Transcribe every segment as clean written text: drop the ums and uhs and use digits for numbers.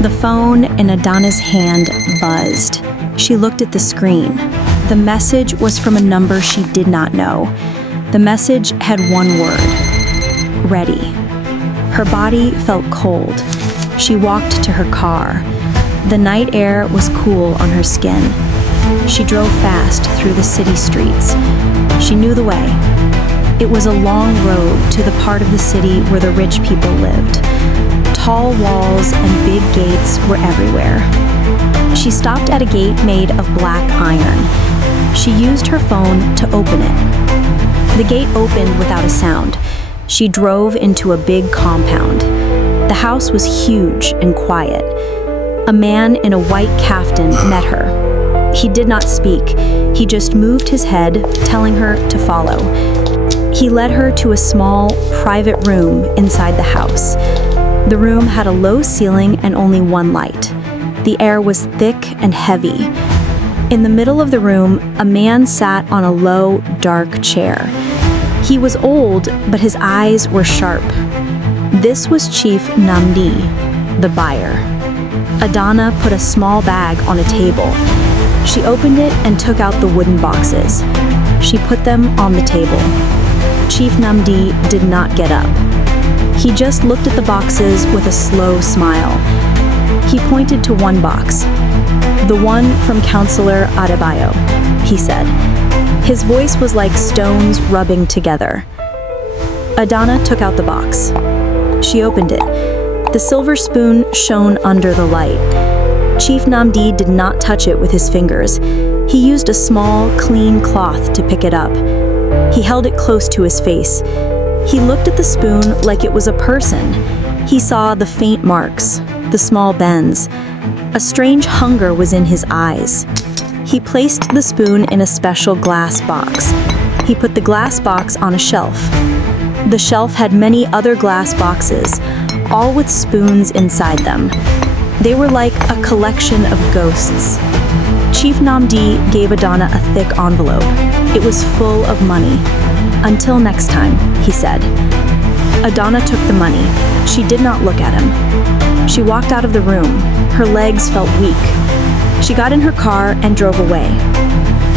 The phone in Adana's hand buzzed. She looked at the screen. The message was from a number she did not know. The message had one word: ready. Her body felt cold. She walked to her car. The night air was cool on her skin. She drove fast through the city streets. She knew the way. It was a long road to the part of the city where the rich people lived. Tall walls and big gates were everywhere. She stopped at a gate made of black iron. She used her phone to open it. The gate opened without a sound. She drove into a big compound. The house was huge and quiet. A man in a white caftan met her. He did not speak. He just moved his head, telling her to follow. He led her to a small, private room inside the house. The room had a low ceiling and only one light. The air was thick and heavy. In the middle of the room, a man sat on a low, dark chair. He was old, but his eyes were sharp. This was Chief Namdi, the buyer. Adana put a small bag on a table. She opened it and took out the wooden boxes. She put them on the table. Chief Namdi did not get up. He just looked at the boxes with a slow smile. He pointed to one box. "The one from Counselor Adebayo," he said. His voice was like stones rubbing together. Adana took out the box. She opened it. The silver spoon shone under the light. Chief Namdi did not touch it with his fingers. He used a small, clean cloth to pick it up. He held it close to his face. He looked at the spoon like it was a person. He saw the faint marks, the small bends. A strange hunger was in his eyes. He placed the spoon in a special glass box. He put the glass box on a shelf. The shelf had many other glass boxes, all with spoons inside them. They were like a collection of ghosts. Chief Namdi gave Adana a thick envelope. It was full of money. "Until next time," he said. Adana took the money. She did not look at him. She walked out of the room. Her legs felt weak. She got in her car and drove away.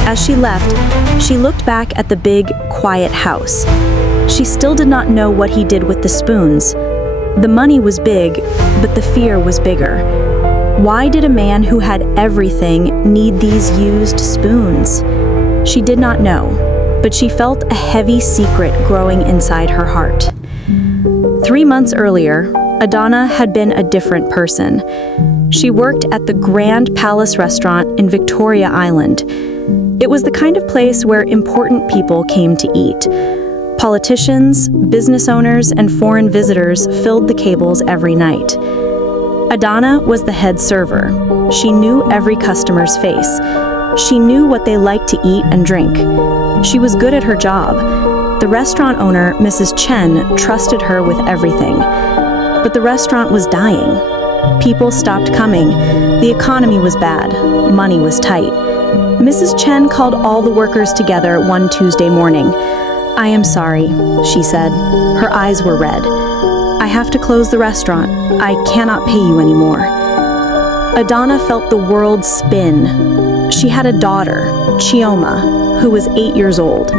As she left, she looked back at the big, quiet house. She still did not know what he did with the spoons. The money was big, but the fear was bigger. Why did a man who had everything need these used spoons? She did not know, but she felt a heavy secret growing inside her heart. 3 months earlier, Adana had been a different person. She worked at the Grand Palace restaurant in Victoria Island. It was the kind of place where important people came to eat. Politicians, business owners, and foreign visitors filled the tables every night. Adana was the head server. She knew every customer's face. She knew what they liked to eat and drink. She was good at her job. The restaurant owner, Mrs. Chen, trusted her with everything. But the restaurant was dying. People stopped coming. The economy was bad. Money was tight. Mrs. Chen called all the workers together one Tuesday morning. "I am sorry," she said. Her eyes were red. "I have to close the restaurant. I cannot pay you anymore." Adana felt the world spin. She had a daughter, Chioma, who was 8 years old.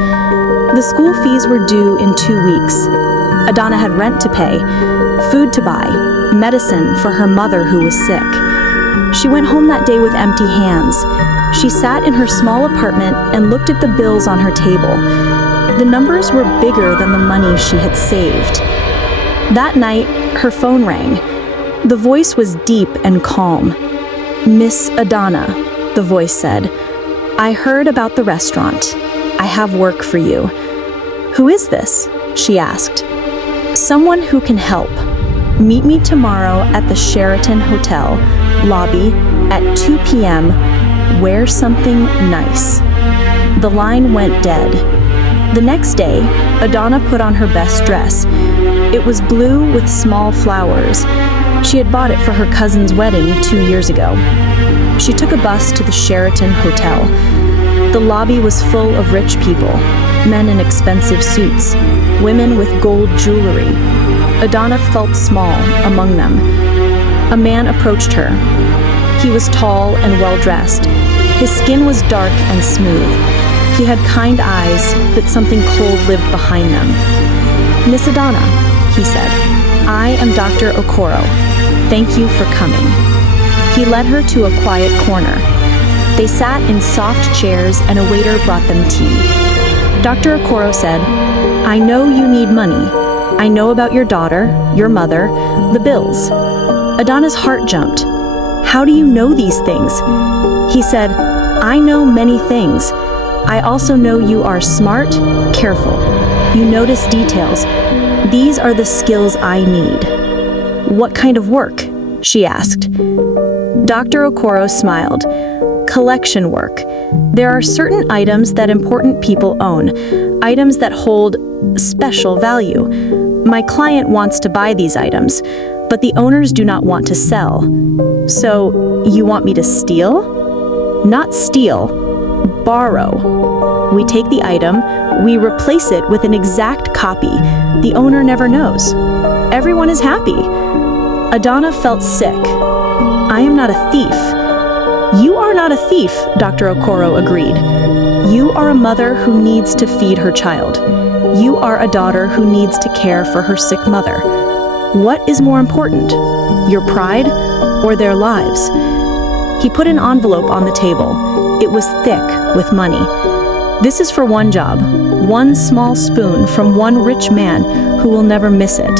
The school fees were due in 2 weeks. Adana had rent to pay, food to buy, medicine for her mother who was sick. She went home that day with empty hands. She sat in her small apartment and looked at the bills on her table. The numbers were bigger than the money she had saved. That night, her phone rang. The voice was deep and calm. "Miss Adana," the voice said. "I heard about the restaurant. I have work for you." "Who is this?" she asked. "Someone who can help. Meet me tomorrow at the Sheraton Hotel lobby at 2 p.m. Wear something nice." The line went dead. The next day, Adana put on her best dress. It was blue with small flowers. She had bought it for her cousin's wedding 2 years ago. She took a bus to the Sheraton Hotel. The lobby was full of rich people, men in expensive suits, women with gold jewelry. Adana felt small among them. A man approached her. He was tall and well-dressed. His skin was dark and smooth. He had kind eyes, but something cold lived behind them. "Miss Adana," he said, "I am Dr. Okoro. Thank you for coming." He led her to a quiet corner. They sat in soft chairs and a waiter brought them tea. Dr. Okoro said, "I know you need money. I know about your daughter, your mother, the bills." Adana's heart jumped. "How do you know these things?" He said, "I know many things. I also know you are smart, careful. You notice details. These are the skills I need." "What kind of work?" she asked. Dr. Okoro smiled. "Collection work. There are certain items that important people own, items that hold special value. My client wants to buy these items, but the owners do not want to sell. So, you want me to steal?" "Not steal, borrow. We take the item, we replace it with an exact copy. The owner never knows. Everyone is happy." Adana felt sick. "I am not a thief." "You are not a thief," Dr. Okoro agreed. "You are a mother who needs to feed her child. You are a daughter who needs to care for her sick mother. What is more important, your pride or their lives?" He put an envelope on the table. It was thick with money. "This is for one job, one small spoon from one rich man who will never miss it.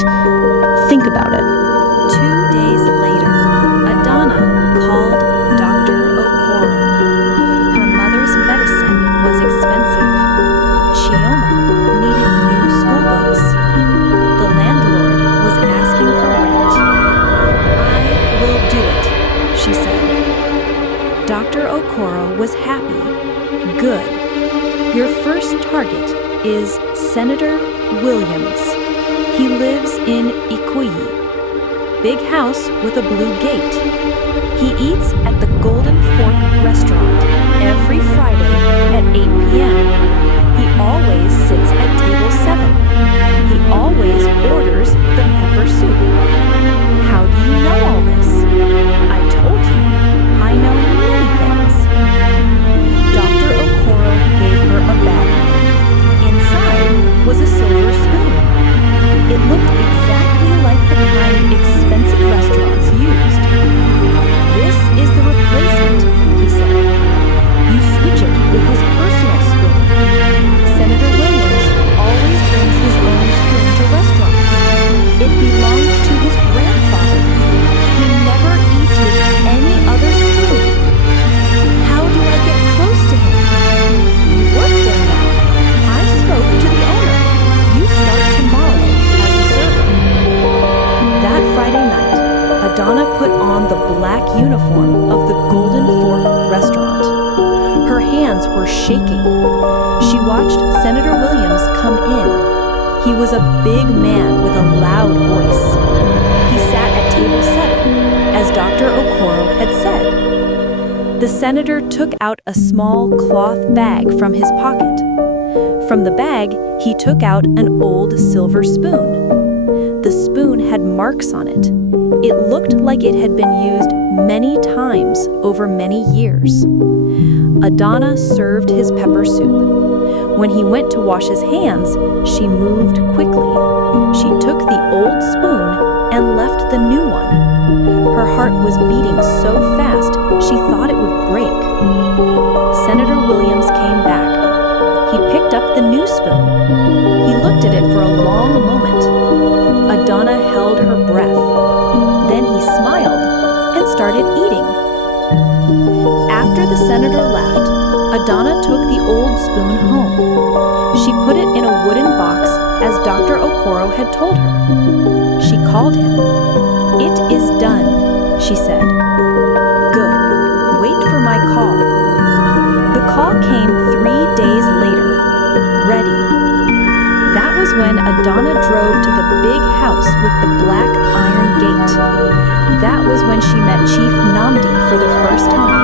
Think about it." 2 days later, Adana called Dr. Okoro. Her mother's medicine was expensive. Chioma needed new school books. The landlord was asking for rent. "I will do it," she said. Dr. Okoro was happy. "Good. Your first target is Senator Williams. He lives in Ikoyi. Big house with a blue gate. He eats at the Golden Fork restaurant every Friday at 8 p.m. He always sits at table 7. He always orders the pepper soup." "How do you know all this?" "I told you. I know many things." Dr. Okoro gave her a bag. Inside was a silver spoon. It looked exactly like the kind expensive restaurants used. "This is the replacement," he said. "You switch it with his personal spoon. Senator Williams always brings his own spoon to restaurants. It belonged to his grandfather. He never eats with any other spoon." "How do I get close to him?" "You work there now. I spoke to the owner. You start tomorrow as a server." That Friday night, Adana put on the black uniform of the Golden Fork restaurant. Her hands were shaking. She watched Senator Williams come in. He was a big man with a loud voice. He sat at table 7, as Dr. Okoro had said. The senator took out a small cloth bag from his pocket. From the bag, he took out an old silver spoon. The spoon had marks on it. It looked like it had been used many times over many years. Adana served his pepper soup. When he went to wash his hands, she moved quickly. She took the old spoon and left the new one. Her heart was beating so fast she thought it would break. Senator Williams came back. He picked up the new spoon. He looked at it for a long moment. Adana held her breath. Then he smiled and started eating. After the senator left, Adana took the old spoon home. She put it in a wooden box as Dr. Okoro had told her. She called him. "It is done," she said. "Good. Wait for my call." The call came 3 days later. "Ready." That was when Adana drove to the big house with the black iron gate. That was when she met Chief Namdi for the first time.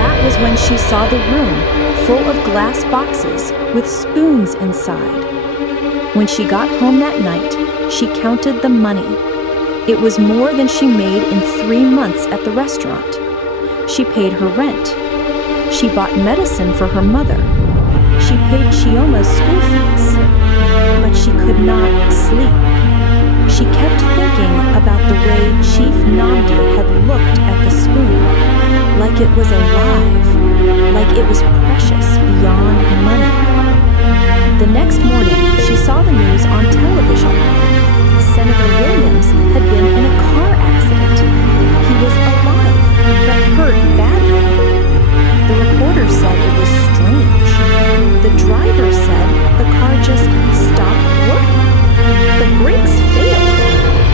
That was when she saw the room full of glass boxes with spoons inside. When she got home that night, she counted the money. It was more than she made in 3 months at the restaurant. She paid her rent. She bought medicine for her mother. She paid Chioma's school fees. But she could not sleep. She kept thinking about the way Chief Namdi had looked at the spoon, like it was alive, like it was precious beyond money. The next morning, she saw the news on television. Senator Williams had been in a car accident. He was alive, but hurt badly. The reporter said it was strange. The driver said the car just stopped working. The brakes failed.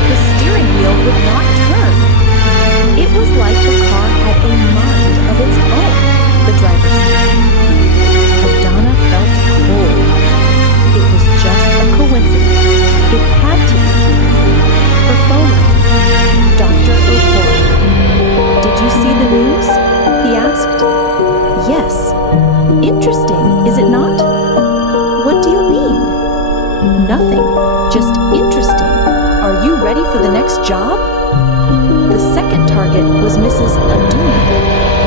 The steering wheel would not turn. It was like the car had a mind of its own, the driver said. Adana felt cold. It was just a coincidence. It had to be. Her phone rang. Dr. Okora. Did you see the news? He asked. Yes. Interesting, is it not? What do you mean? Nothing. Just interesting. Are you ready for the next job? The second target was Mrs. Aduni,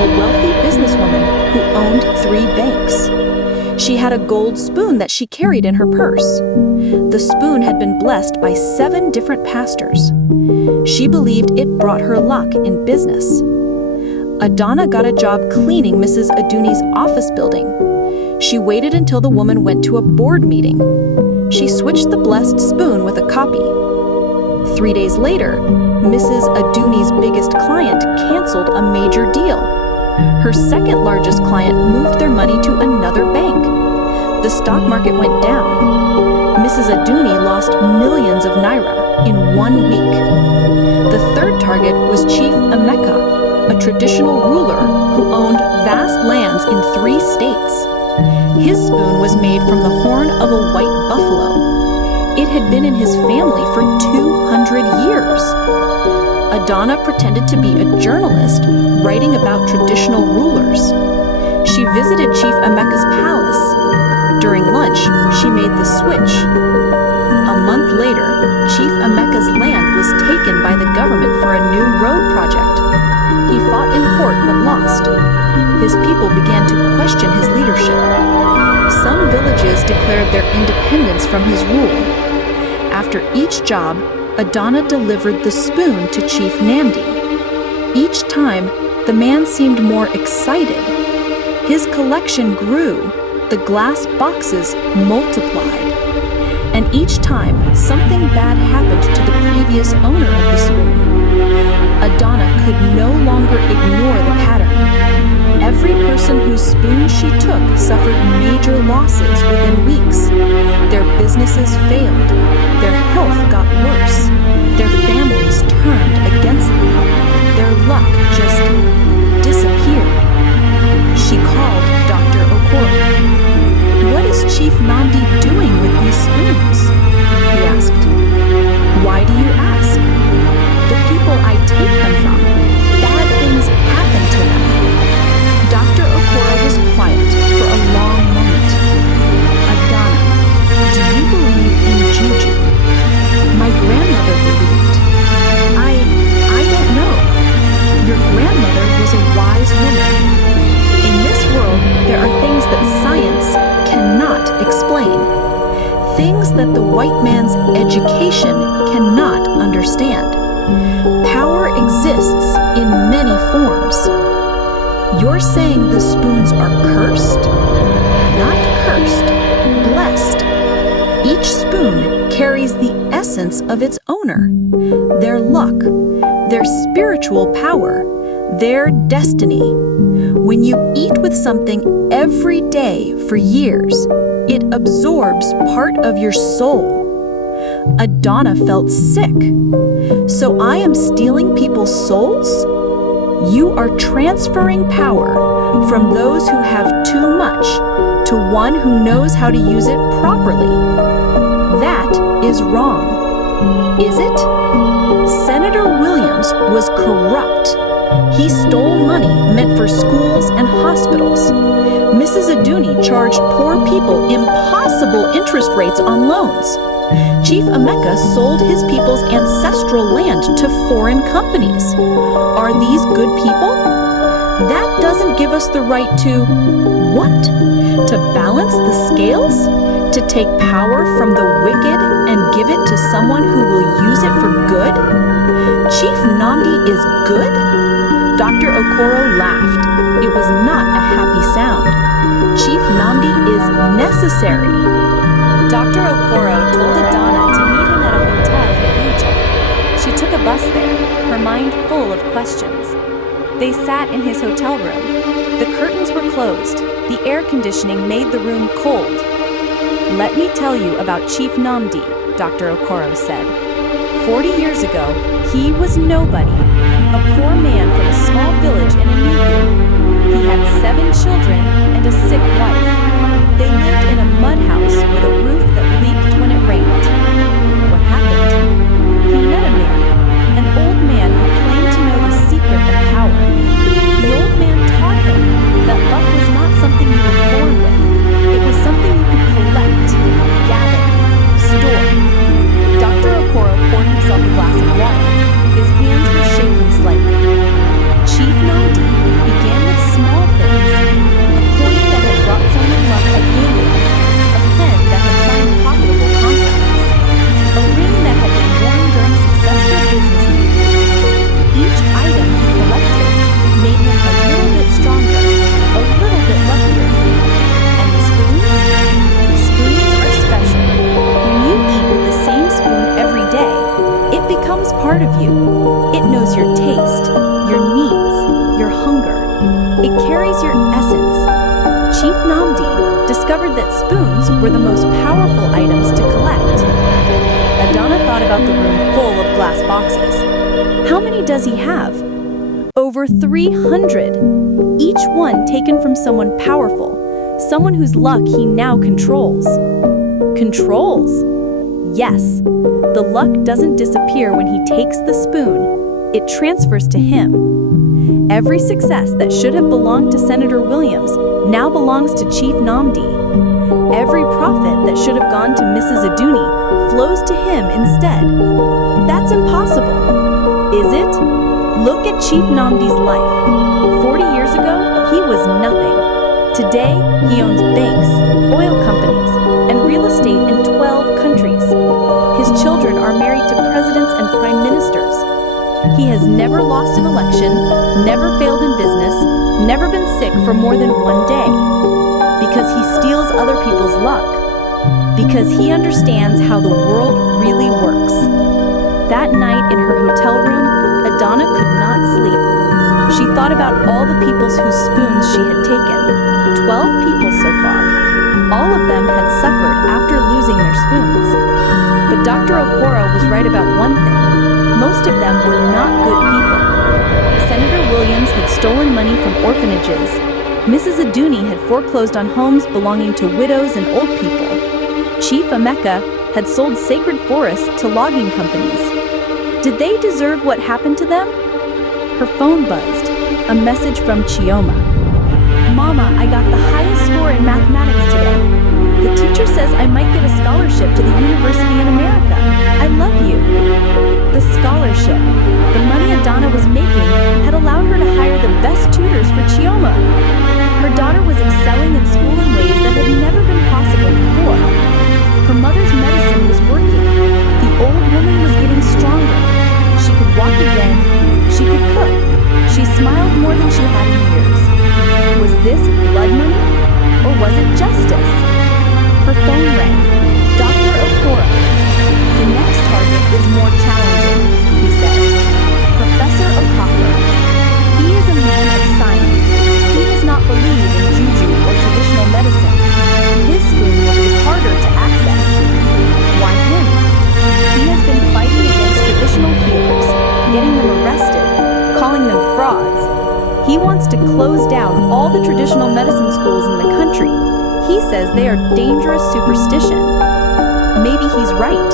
a wealthy businesswoman who owned 3 banks. She had a gold spoon that she carried in her purse. The spoon had been blessed by 7 different pastors. She believed it brought her luck in business. Adana got a job cleaning Mrs. Aduni's office building. She waited until the woman went to a board meeting. She switched the blessed spoon with a copy. 3 days later, Mrs. Aduni's biggest client canceled a major deal. Her second largest client moved their money to another bank. The stock market went down. Mrs. Aduni lost millions of naira in 1 week. The third target was Chief Emeka, a traditional ruler who owned vast lands in 3 states. His spoon was made from the horn of a white buffalo. It had been in his family for 200 years. Adana pretended to be a journalist writing about traditional rulers. She visited Chief Emeka's palace. During lunch, she made the switch. A month later, Chief Emeka's land was taken by the government for a new road project. He fought in court but lost. His people began to question his leadership. Some villages declared their independence from his rule. After each job, Adana delivered the spoon to Chief Namdi. Each time, the man seemed more excited. His collection grew. The glass boxes multiplied. And each time, something bad happened to the previous owner of the spoon. Adana could no longer ignore the pattern. Every person whose spoon she took suffered major losses within weeks. Their businesses failed. Their health got worse. Their families turned against them. Their luck just disappeared. She called Dr. Okora. What is Chief Nandi doing with these spoons? He asked. Why do you ask? The people I take them from, bad things happen to them. Dr. Okora was quiet for a long moment. Adana, do you believe in juju? My grandmother believed. I don't know. Your grandmother was a wise woman. In this world, there are things that science cannot explain. Things that the white man's education cannot understand. Power exists in many forms. You're saying the spoons are cursed? Not cursed, blessed. Each spoon carries the essence of its owner, their luck, their spiritual power, their destiny. When you eat with something every day for years, it absorbs part of your soul. Adana felt sick. So I am stealing people's souls? You are transferring power from those who have too much to one who knows how to use it properly. That is wrong. Is it? Senator Williams was corrupt. He stole money meant for schools and hospitals. Mrs. Aduni charged poor people impossible interest rates on loans. Chief Emeka sold his people's ancestral land to foreign companies. Are these good people? That doesn't give us the right to what? To balance the scales? To take power from the wicked and give it to someone who will use it for good? Chief Nnamdi is good? Dr. Okoro laughed. It was not a happy sound. Chief Nnamdi is necessary. Dr. Okoro told Adana to meet him at a hotel in Abuja. She took a bus there, her mind full of questions. They sat in his hotel room. The curtains were closed. The air conditioning made the room cold. "Let me tell you about Chief Nnamdi," Dr. Okoro said. 40 years ago, he was nobody, a poor man from a small village in Enugu. He had 7 children and a sick wife. They lived in a mud house with a roof that leaked when it rained. What happened? He met a man, an old man who claimed to know the secret of power. The old man taught him that luck was not something you were born with. It was something you could collect, gather, store. Dr. Okoro poured himself a glass of water. His hands were shaking slightly. Chief Nnamdi began with small things: a coin that had brought someone luck at gambling, a pen that had signed profitable contracts, a ring that had been worn during successful business meetings. Each item he collected made him a little bit stronger, a little bit luckier. And the spoons? The spoons are special. When you eat with the same spoon every day, it becomes part of you. It knows your taste, your needs, your hunger. It carries your essence. Chief Nnamdi discovered that spoons were the most powerful items to collect. Adana thought about the room full of glass boxes. How many does he have? Over 300. Each one taken from someone powerful, someone whose luck he now controls. Controls? Yes. The luck doesn't disappear when he takes the spoon. It transfers to him. Every success that should have belonged to Senator Williams now belongs to Chief Nnamdi. Every profit that should have gone to Mrs. Aduni flows to him instead. That's impossible. Is it? Look at Chief Nnamdi's life. 40 years ago, he was nothing. Today, he owns banks, oil companies, and real estate in 12 countries. His children are married to presidents and prime ministers. He has never lost an election, never failed in business, never been sick for more than one day. Because he steals other people's luck. Because he understands how the world really works. That night in her hotel room, Adana could not sleep. She thought about all the people whose spoons she had taken. 12 people so far. All of them had suffered after losing their spoons. But Dr. Okoro was right about one thing. Most of them were not good people. Senator Williams had stolen money from orphanages. Mrs. Aduni had foreclosed on homes belonging to widows and old people. Chief Emeka had sold sacred forests to logging companies. Did they deserve what happened to them? Her phone buzzed. A message from Chioma. "Mama, I got the highest score in mathematics today. The teacher says I might get a scholarship to the university in America. I love you." The scholarship, the money Adana was making, had allowed her to hire the best tutors for Chioma. Her daughter was excelling in school in ways that had never been possible before. Her mother's medicine was working. The old woman was getting stronger. She could walk again. She could cook. She smiled more than she had in years. Was this blood money? Or was it justice? Her phone rang. Dr. Okoro. "The next target is more challenging," he said. "Professor Okafor. He is a man of science. He does not believe in juju or traditional medicine. His spoon will be harder to access." Why him? He has been fighting against traditional healers, getting them arrested, calling them frauds. He wants to close down all the traditional medicine schools in the country. He says they are dangerous superstition. Maybe he's right.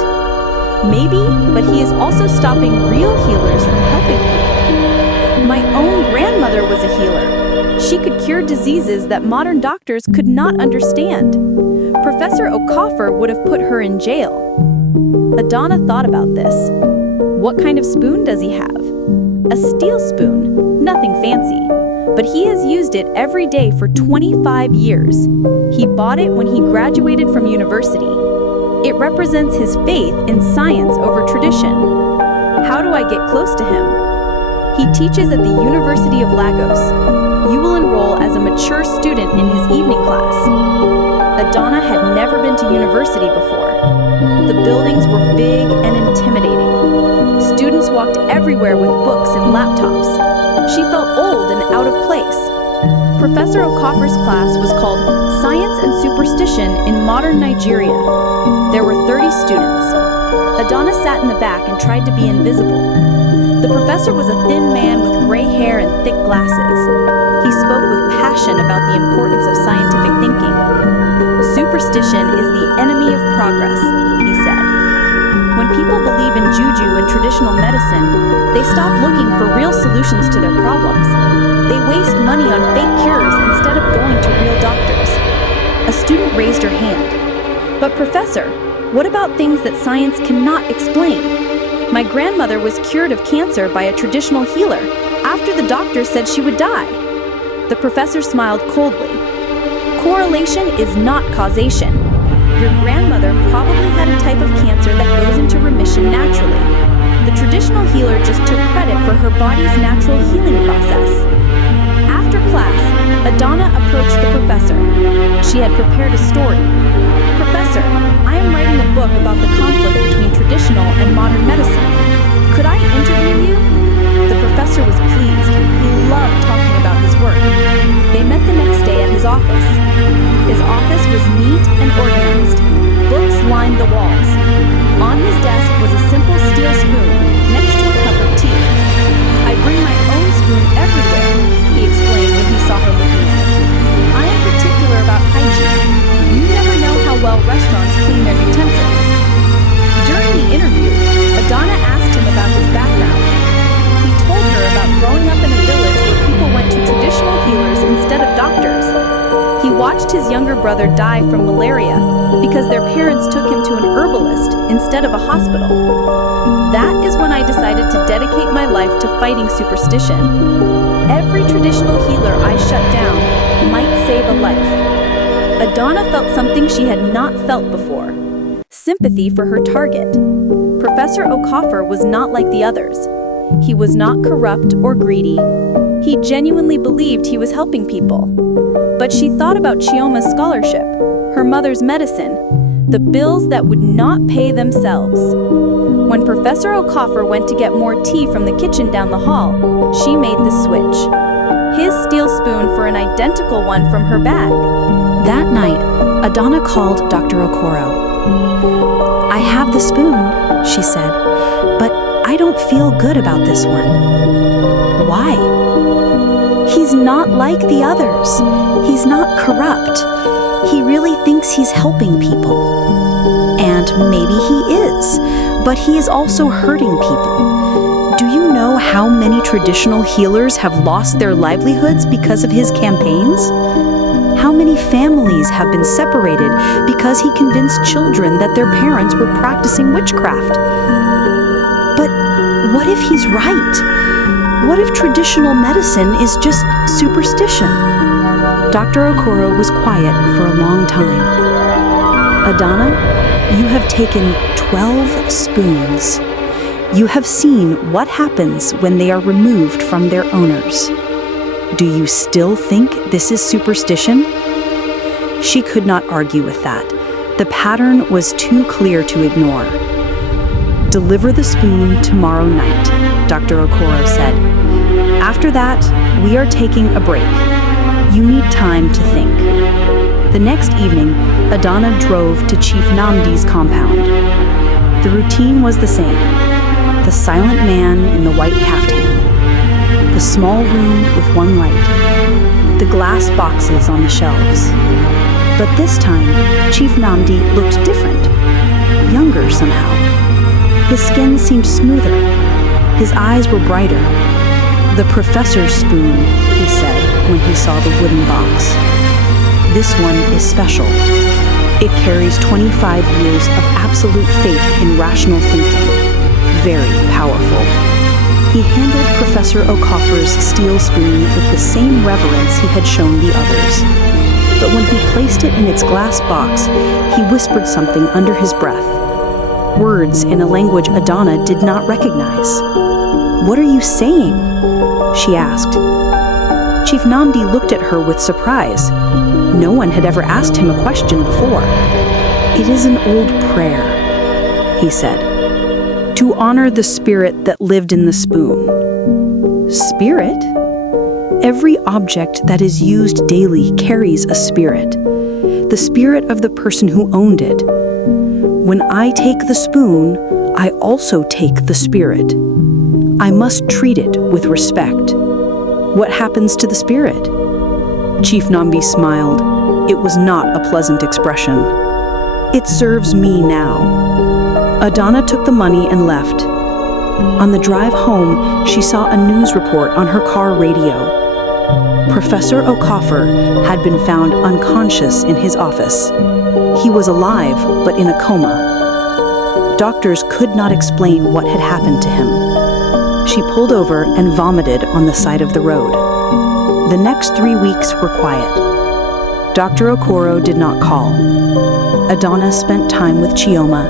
Maybe, but he is also stopping real healers from helping people. My own grandmother was a healer. She could cure diseases that modern doctors could not understand. Professor Okafor would have put her in jail. Adana thought about this. What kind of spoon does he have? A steel spoon, nothing fancy, but he has used it every day for 25 years. He bought it when he graduated from university. It represents his faith in science over tradition. How do I get close to him? He teaches at the University of Lagos. You will enroll as a mature student in his evening class. Adana had never been to university before. The buildings were big and intimidating. Students walked everywhere with books and laptops. She felt old and out of place. Professor Okafor's class was called Science and Superstition in Modern Nigeria. There were 30 students. Adana sat in the back and tried to be invisible. The professor was a thin man with gray hair and thick glasses. He spoke with passion about the importance of scientific thinking. Superstition is the enemy of progress, he said. When people believe in juju and traditional medicine, they stop looking for real solutions to their problems. They waste money on fake cures instead of going to real doctors. A student raised her hand. But professor, what about things that science cannot explain? My grandmother was cured of cancer by a traditional healer after the doctor said she would die. The professor smiled coldly. Correlation is not causation. Your grandmother probably had a type of cancer that goes into remission naturally. The traditional healer just took credit for her body's natural healing process. After class, Adana approached the professor. She had prepared a story. Professor, I am writing a book about the conflict between traditional and modern medicine. Could I interview you? The professor was pleased. He loved talking about his work. They met the next day at his office. His office was neat and organized. Books lined the walls. On his desk was a simple steel spoon next to a cup of tea. I bring my own spoon everywhere, he explained when he saw her looking at it. I am particular about hygiene. You never know how well restaurants clean their utensils. During the interview, Adana asked him about his background. He told her about growing up in a village where people went to traditional healers instead of doctors. He watched his younger brother die from malaria because their parents took him to an herbalist instead of a hospital. That is when I decided to dedicate my life to fighting superstition. Every traditional healer I shut down might save a life. Adana felt something she had not felt before. Sympathy for her target. Professor Okafor was not like the others. He was not corrupt or greedy. He genuinely believed he was helping people. But she thought about Chioma's scholarship, her mother's medicine, the bills that would not pay themselves. When Professor Okafor went to get more tea from the kitchen down the hall, she made the switch. His steel spoon for an identical one from her bag. That night, Adana called Dr. Okoro. I have the spoon, she said, but I don't feel good about this one. Why? He's not like the others. He's not corrupt. He really thinks he's helping people. And maybe he is, but he is also hurting people. Do you know how many traditional healers have lost their livelihoods because of his campaigns? How many families have been separated because he convinced children that their parents were practicing witchcraft? But what if he's right? What if traditional medicine is just superstition? Dr. Okoro was quiet for a long time. Adana, you have taken 12 spoons. You have seen what happens when they are removed from their owners. Do you still think this is superstition? She could not argue with that. The pattern was too clear to ignore. Deliver the spoon tomorrow night, Dr. Okoro said. After that, we are taking a break. You need time to think. The next evening, Adana drove to Chief Namdi's compound. The routine was the same. The silent man in the white caftan. The small room with one light. The glass boxes on the shelves. But this time, Chief Namdi looked different. Younger somehow. His skin seemed smoother. His eyes were brighter. The professor's spoon, he said when he saw the wooden box. This one is special. It carries 25 years of absolute faith in rational thinking. Very powerful. He handled Professor O'Coffer's steel spoon with the same reverence he had shown the others. But when he placed it in its glass box, he whispered something under his breath. Words in a language Adana did not recognize. "What are you saying?" she asked. Chief Namdi looked at her with surprise. No one had ever asked him a question before. "It is an old prayer," he said, "to honor the spirit that lived in the spoon." Spirit? Every object that is used daily carries a spirit, the spirit of the person who owned it. When I take the spoon, I also take the spirit. I must treat it with respect. What happens to the spirit? Chief Nambi smiled. It was not a pleasant expression. "It serves me now." Adana took the money and left. On the drive home, she saw a news report on her car radio. Professor O'Coffer had been found unconscious in his office. He was alive, but in a coma. Doctors could not explain what had happened to him. She pulled over and vomited on the side of the road. The next 3 weeks were quiet. Dr. Okoro did not call. Adana spent time with Chioma.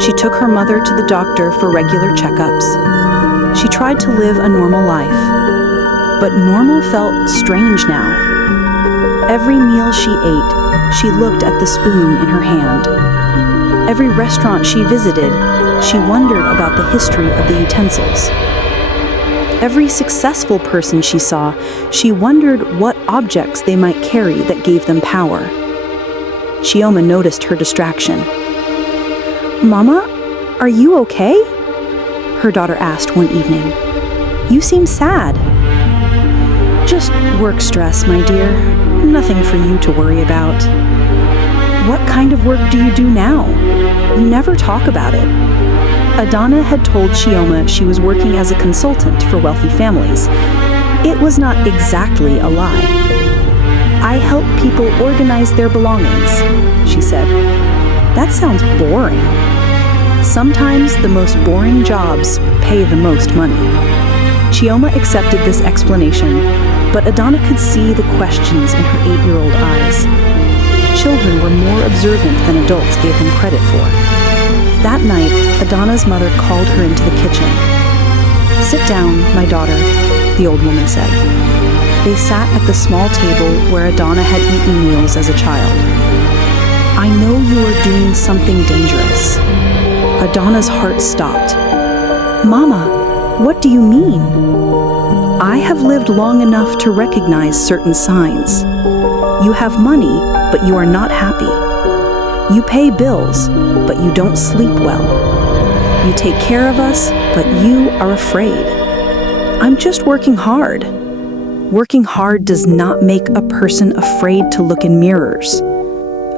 She took her mother to the doctor for regular checkups. She tried to live a normal life. But normal felt strange now. Every meal she ate, she looked at the spoon in her hand. Every restaurant she visited, she wondered about the history of the utensils. Every successful person she saw, she wondered what objects they might carry that gave them power. Chioma noticed her distraction. "Mama, are you okay?" her daughter asked one evening. "You seem sad." "Just work stress, my dear. Nothing for you to worry about." "What kind of work do you do now? You never talk about it." Adana had told Chioma she was working as a consultant for wealthy families. It was not exactly a lie. "I help people organize their belongings," she said. "That sounds boring." Sometimes the most boring jobs pay the most money. Chioma accepted this explanation, but Adana could see the questions in her 8-year-old eyes. Children were more observant than adults gave them credit for. That night, Adana's mother called her into the kitchen. "Sit down, my daughter," the old woman said. They sat at the small table where Adana had eaten meals as a child. "I know you are doing something dangerous." Adana's heart stopped. "Mama, what do you mean?" "I have lived long enough to recognize certain signs. You have money, but you are not happy. You pay bills, but you don't sleep well. You take care of us, but you are afraid. I'm just working hard." Working hard does not make a person afraid to look in mirrors.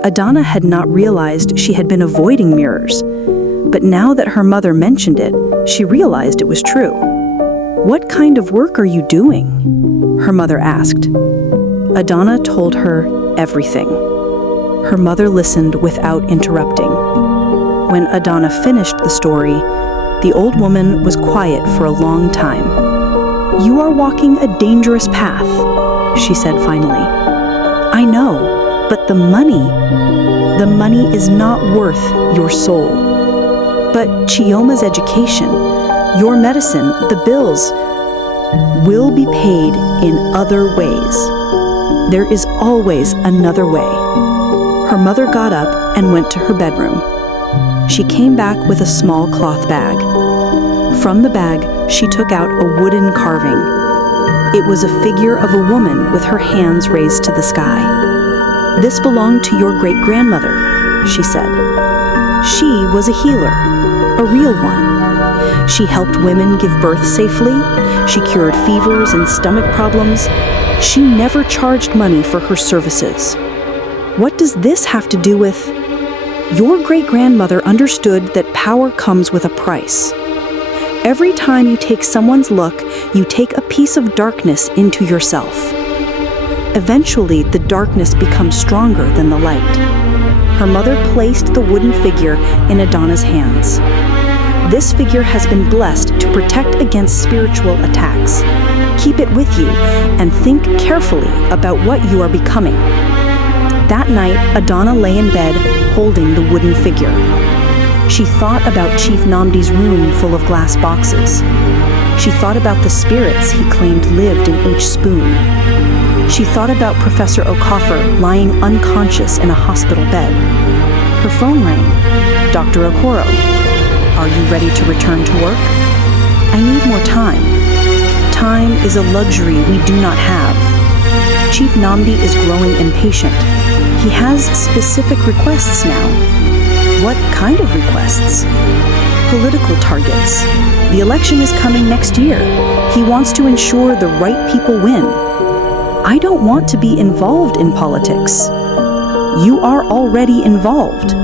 Adana had not realized she had been avoiding mirrors, but now that her mother mentioned it, she realized it was true. "What kind of work are you doing?" her mother asked. Adana told her everything. Her mother listened without interrupting. When Adana finished the story, the old woman was quiet for a long time. "You are walking a dangerous path," she said finally. "I know, but the money is not worth your soul." "But Chioma's education, your medicine, the bills, will be paid in other ways. There is always another way." Her mother got up and went to her bedroom. She came back with a small cloth bag. From the bag, she took out a wooden carving. It was a figure of a woman with her hands raised to the sky. "This belonged to your great-grandmother," she said. "She was a healer, a real one. She helped women give birth safely. She cured fevers and stomach problems. She never charged money for her services." What does this have to do with? Your great-grandmother understood that power comes with a price. Every time you take someone's look, you take a piece of darkness into yourself. Eventually, the darkness becomes stronger than the light. Her mother placed the wooden figure in Adana's hands. This figure has been blessed to protect against spiritual attacks. Keep it with you and think carefully about what you are becoming. That night, Adana lay in bed holding the wooden figure. She thought about Chief Namdi's room full of glass boxes. She thought about the spirits he claimed lived in each spoon. She thought about Professor Okafor lying unconscious in a hospital bed. Her phone rang. Dr. Okoro, are you ready to return to work? I need more time. Time is a luxury we do not have. Chief Namdi is growing impatient. He has specific requests now. What kind of requests? Political targets. The election is coming next year. He wants to ensure the right people win. I don't want to be involved in politics. You are already involved.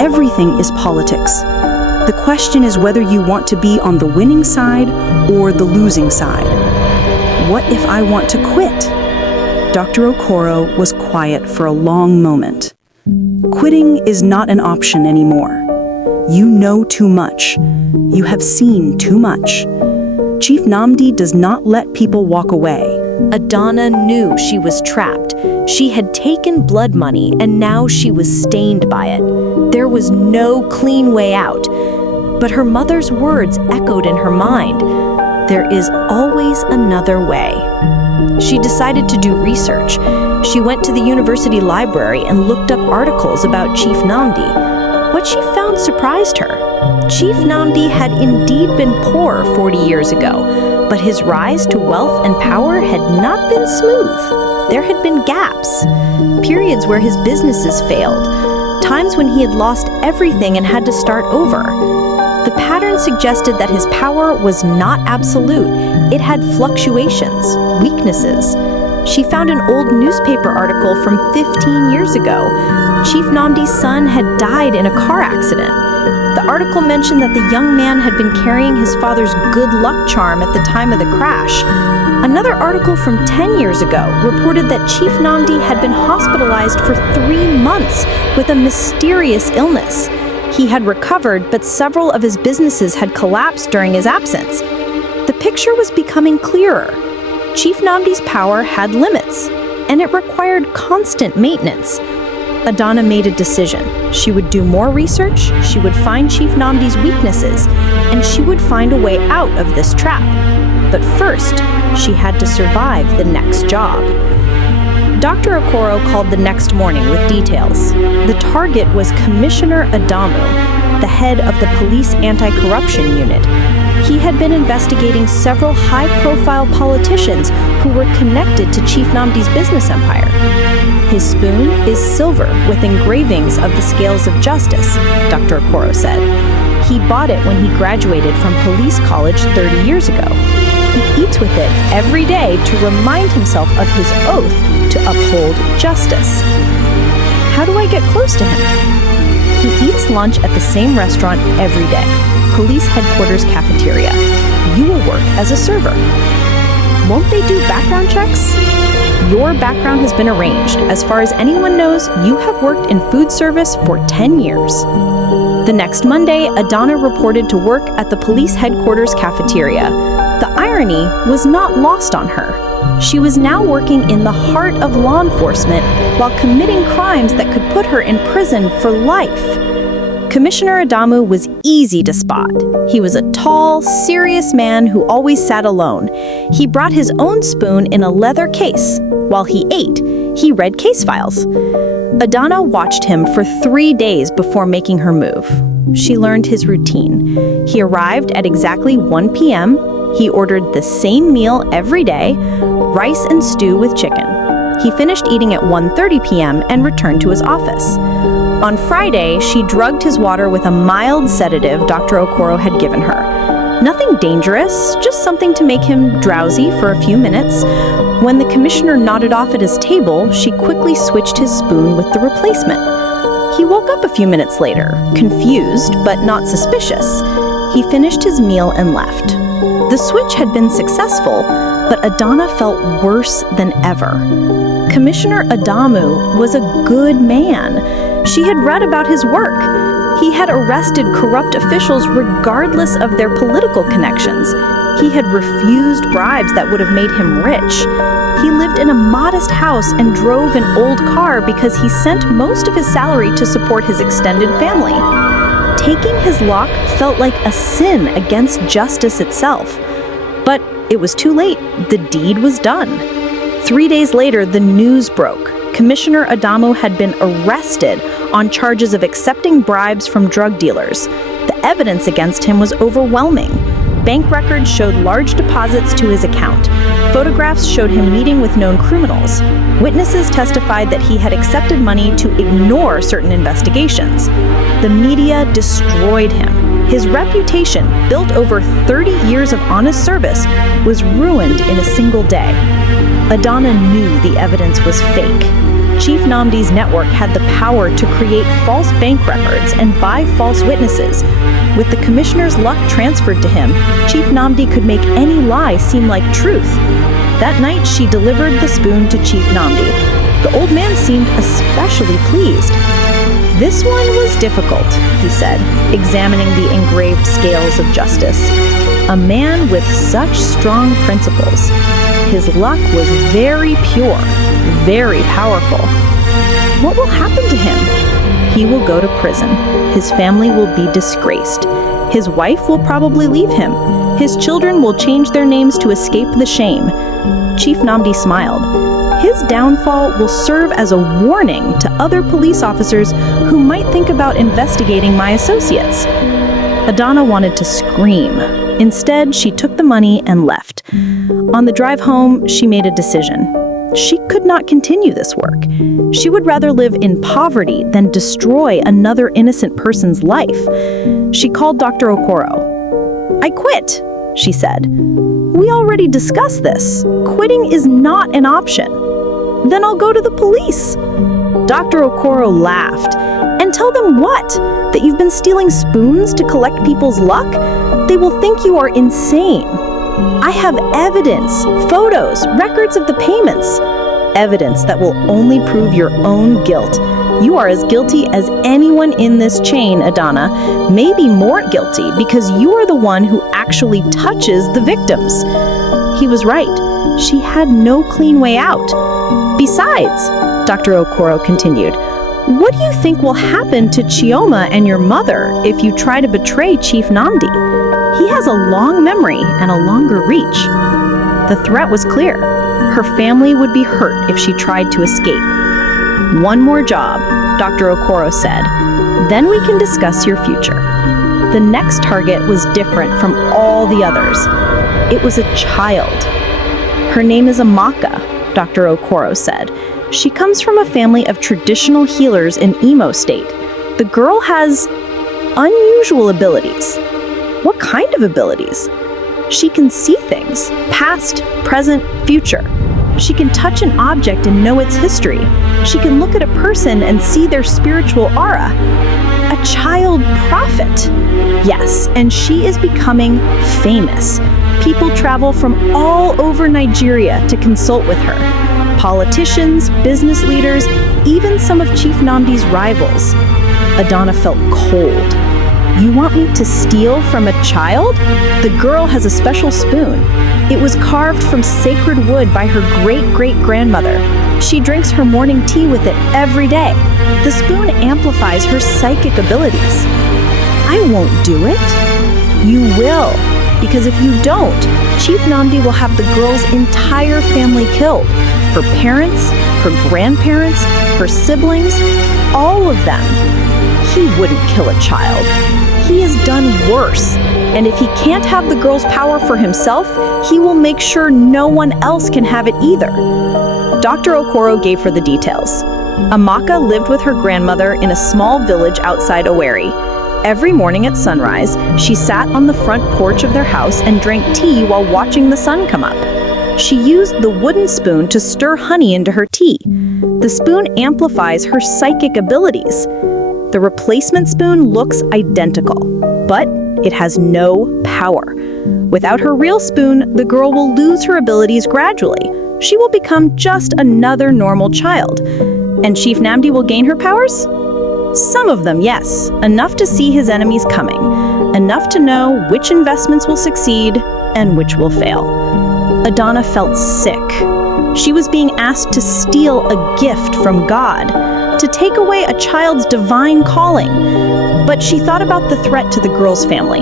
Everything is politics. The question is whether you want to be on the winning side or the losing side. What if I want to quit? Dr. Okoro was quiet for a long moment. Quitting is not an option anymore. You know too much. You have seen too much. Chief Namdi does not let people walk away. Adana knew she was trapped. She had taken blood money and now she was stained by it. There was no clean way out. But her mother's words echoed in her mind. There is always another way. She decided to do research. She went to the university library and looked up articles about Chief Namdi. What she found surprised her. Chief Namdi had indeed been poor 40 years ago, but his rise to wealth and power had not been smooth. There had been gaps, periods where his businesses failed, times when he had lost everything and had to start over. The pattern suggested that his power was not absolute. It had fluctuations, weaknesses. She found an old newspaper article from 15 years ago. Chief Namdi's son had died in a car accident. The article mentioned that the young man had been carrying his father's good luck charm at the time of the crash. Another article from 10 years ago reported that Chief Namdi had been hospitalized for 3 months with a mysterious illness. He had recovered, but several of his businesses had collapsed during his absence. The picture was becoming clearer. Chief Namdi's power had limits, and it required constant maintenance. Adana made a decision. She would do more research, she would find Chief Namdi's weaknesses, and she would find a way out of this trap. But first, she had to survive the next job. Dr. Okoro called the next morning with details. The target was Commissioner Adamu, the head of the police anti-corruption unit. He had been investigating several high-profile politicians who were connected to Chief Namdi's business empire. His spoon is silver with engravings of the scales of justice, Dr. Okoro said. He bought it when he graduated from police college 30 years ago. He eats with it every day to remind himself of his oath to uphold justice. How do I get close to him? He eats lunch at the same restaurant every day, police headquarters cafeteria. You will work as a server. Won't they do background checks? Your background has been arranged. As far as anyone knows, you have worked in food service for 10 years. The next Monday, Adana reported to work at the police headquarters cafeteria. The irony was not lost on her. She was now working in the heart of law enforcement while committing crimes that could put her in prison for life. Commissioner Adamu was easy to spot. He was a tall, serious man who always sat alone. He brought his own spoon in a leather case. While he ate, he read case files. Adana watched him for 3 days before making her move. She learned his routine. He arrived at exactly 1 p.m. He ordered the same meal every day, rice and stew with chicken. He finished eating at 1:30 p.m. and returned to his office. On Friday, she drugged his water with a mild sedative Dr. Okoro had given her. Nothing dangerous, just something to make him drowsy for a few minutes. When the commissioner nodded off at his table, she quickly switched his spoon with the replacement. He woke up a few minutes later, confused but not suspicious. He finished his meal and left. The switch had been successful, but Adana felt worse than ever. Commissioner Adamu was a good man. She had read about his work. He had arrested corrupt officials regardless of their political connections. He had refused bribes that would have made him rich. He lived in a modest house and drove an old car because he sent most of his salary to support his extended family. Taking his lock felt like a sin against justice itself. But it was too late. The deed was done. 3 days later, the news broke. Commissioner Adamo had been arrested on charges of accepting bribes from drug dealers. The evidence against him was overwhelming. Bank records showed large deposits to his account. Photographs showed him meeting with known criminals. Witnesses testified that he had accepted money to ignore certain investigations. The media destroyed him. His reputation, built over 30 years of honest service, was ruined in a single day. Adana knew the evidence was fake. Chief Namdi's network had the power to create false bank records and buy false witnesses. With the commissioner's luck transferred to him, Chief Namdi could make any lie seem like truth. That night, she delivered the spoon to Chief Namdi. The old man seemed especially pleased. "This one was difficult," he said, examining the engraved scales of justice. "A man with such strong principles. His luck was very pure, very powerful. What will happen to him? He will go to prison. His family will be disgraced. His wife will probably leave him. His children will change their names to escape the shame." Chief Namdi smiled. "His downfall will serve as a warning to other police officers who might think about investigating my associates." Adana wanted to scream. Instead, she took the money and left. On the drive home, she made a decision. She could not continue this work. She would rather live in poverty than destroy another innocent person's life. She called Dr. Okoro. "I quit," she said. "We already discussed this. Quitting is not an option." "Then I'll go to the police." Dr. Okoro laughed. "And tell them what? That you've been stealing spoons to collect people's luck? They will think you are insane. I have evidence, photos, records of the payments. Evidence that will only prove your own guilt. You are as guilty as anyone in this chain, Adana, maybe more guilty because you are the one who actually touches the victims." He was right. She had no clean way out. "Besides," Dr. Okoro continued, "what do you think will happen to Chioma and your mother if you try to betray Chief Namdi? He has a long memory and a longer reach." The threat was clear. Her family would be hurt if she tried to escape. "One more job," Dr. Okoro said. "Then we can discuss your future." The next target was different from all the others. It was a child. "Her name is Amaka," Dr. Okoro said. "She comes from a family of traditional healers in Imo State. The girl has unusual abilities." "What kind of abilities?" "She can see things, past, present, future. She can touch an object and know its history. She can look at a person and see their spiritual aura. A child prophet." "Yes, and she is becoming famous. People travel from all over Nigeria to consult with her. Politicians, business leaders, even some of Chief Namdi's rivals." Adana felt cold. "You want me to steal from a child?" "The girl has a special spoon. It was carved from sacred wood by her great-great-grandmother. She drinks her morning tea with it every day. The spoon amplifies her psychic abilities." "I won't do it." "You will, because if you don't, Chief Namdi will have the girl's entire family killed. Her parents, her grandparents, her siblings, all of them. He wouldn't kill a child. He has done worse. And if he can't have the girl's power for himself, he will make sure no one else can have it either." Dr. Okoro gave her the details. Amaka lived with her grandmother in a small village outside Owerri. Every morning at sunrise, she sat on the front porch of their house and drank tea while watching the sun come up. She used the wooden spoon to stir honey into her tea. The spoon amplifies her psychic abilities. The replacement spoon looks identical, but it has no power. Without her real spoon, the girl will lose her abilities gradually. She will become just another normal child. And Chief Namdi will gain her powers? Some of them, yes. Enough to see his enemies coming. Enough to know which investments will succeed and which will fail. Adana felt sick. She was being asked to steal a gift from God, to take away a child's divine calling. But she thought about the threat to the girl's family.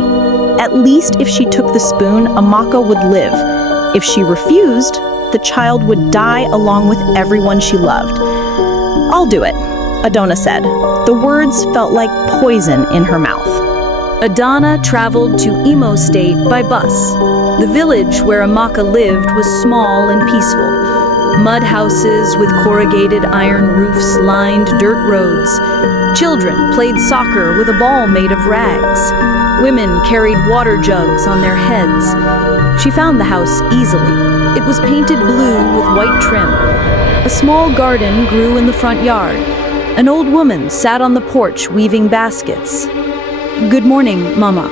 At least if she took the spoon, Amaka would live. If she refused, the child would die along with everyone she loved. "I'll do it," Adana said. The words felt like poison in her mouth. Adana traveled to Imo State by bus. The village where Amaka lived was small and peaceful. Mud houses with corrugated iron roofs lined dirt roads. Children played soccer with a ball made of rags. Women carried water jugs on their heads. She found the house easily. It was painted blue with white trim. A small garden grew in the front yard. An old woman sat on the porch weaving baskets. "Good morning, Mama,"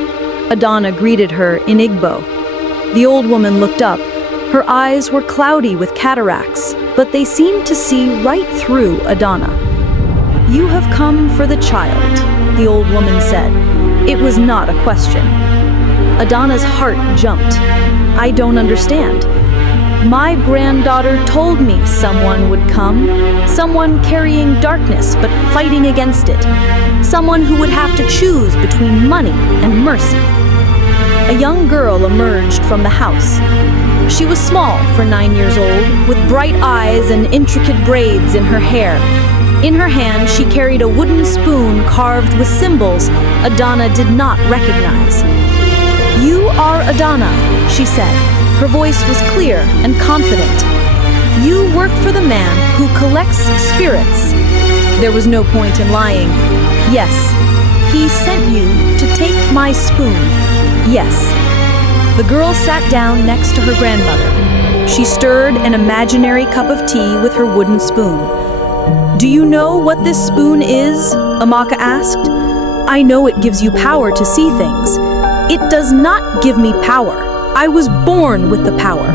Adana greeted her in Igbo. The old woman looked up. Her eyes were cloudy with cataracts, but they seemed to see right through Adana. "You have come for the child," the old woman said. It was not a question. Adana's heart jumped. "I don't understand. My granddaughter told me someone would come, someone carrying darkness but fighting against it, someone who would have to choose between money and mercy." A young girl emerged from the house. She was small for 9 years old, with bright eyes and intricate braids in her hair. In her hand, she carried a wooden spoon carved with symbols Adana did not recognize. "You are Adana," she said. Her voice was clear and confident. "You work for the man who collects spirits." There was no point in lying. "Yes, he sent you to take my spoon." "Yes." The girl sat down next to her grandmother. She stirred an imaginary cup of tea with her wooden spoon. "Do you know what this spoon is?" Amaka asked. "I know it gives you power to see things." "It does not give me power. I was born with the power.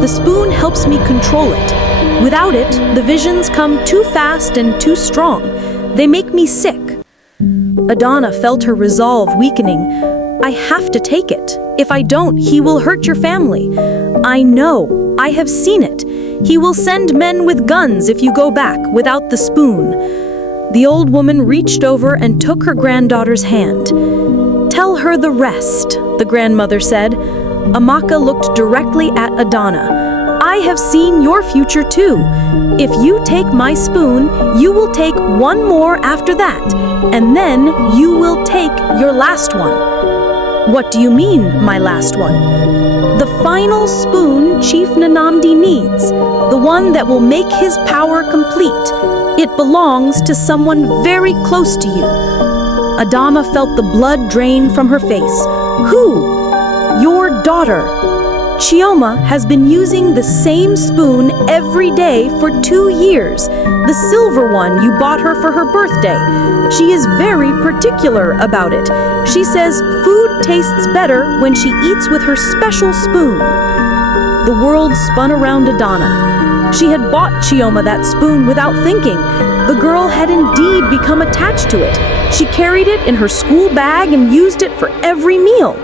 The spoon helps me control it. Without it, the visions come too fast and too strong. They make me sick." Adana felt her resolve weakening. "I have to take it. If I don't, he will hurt your family. I know. I have seen it. He will send men with guns if you go back without the spoon." The old woman reached over and took her granddaughter's hand. "Tell her the rest," the grandmother said. Amaka looked directly at Adana. "I have seen your future too. If you take my spoon, you will take one more after that, and then you will take your last one." "What do you mean, my last one?" "The final spoon Chief Nanamdi needs, the one that will make his power complete. It belongs to someone very close to you." Adama felt the blood drain from her face. "Who?" "Your daughter. Chioma has been using the same spoon every day for 2 years, the silver one you bought her for her birthday. She is very particular about it. She says food tastes better when she eats with her special spoon." The world spun around Adana. She had bought Chioma that spoon without thinking. The girl had indeed become attached to it. She carried it in her school bag and used it for every meal.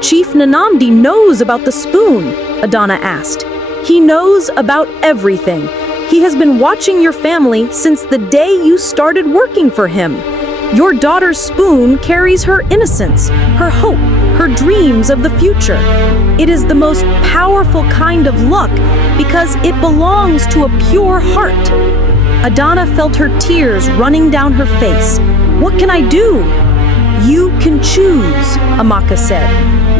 "Chief Nanamdi knows about the spoon?" Adana asked. "He knows about everything. He has been watching your family since the day you started working for him. Your daughter's spoon carries her innocence, her hope, her dreams of the future. It is the most powerful kind of luck because it belongs to a pure heart." Adana felt her tears running down her face. "What can I do?" "You can choose," Amaka said.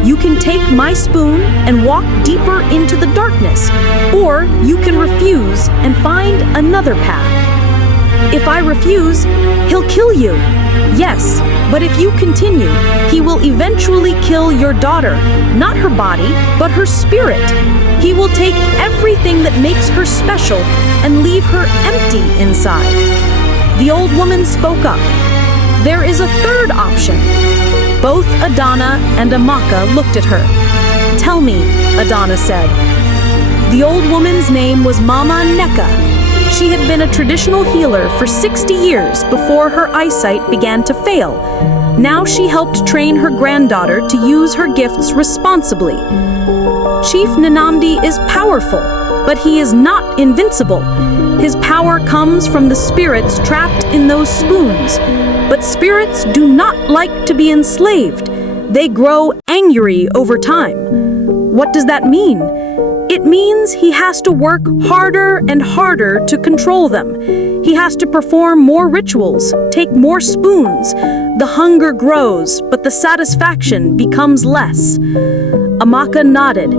"You can take my spoon and walk deeper into the darkness, or you can refuse and find another path." "If I refuse, he'll kill you." "Yes, but if you continue, he will eventually kill your daughter, not her body, but her spirit. He will take everything that makes her special and leave her empty inside." The old woman spoke up. "There is a third option." Both Adana and Amaka looked at her. "Tell me," Adana said. The old woman's name was Mama Neka. She had been a traditional healer for 60 years before her eyesight began to fail. Now she helped train her granddaughter to use her gifts responsibly. Chief Nanamdi is powerful, but he is not invincible. His power comes from the spirits trapped in those spoons. But spirits do not like to be enslaved. They grow angry over time. What does that mean? It means he has to work harder and harder to control them. He has to perform more rituals, take more spoons. The hunger grows, but the satisfaction becomes less. Amaka nodded.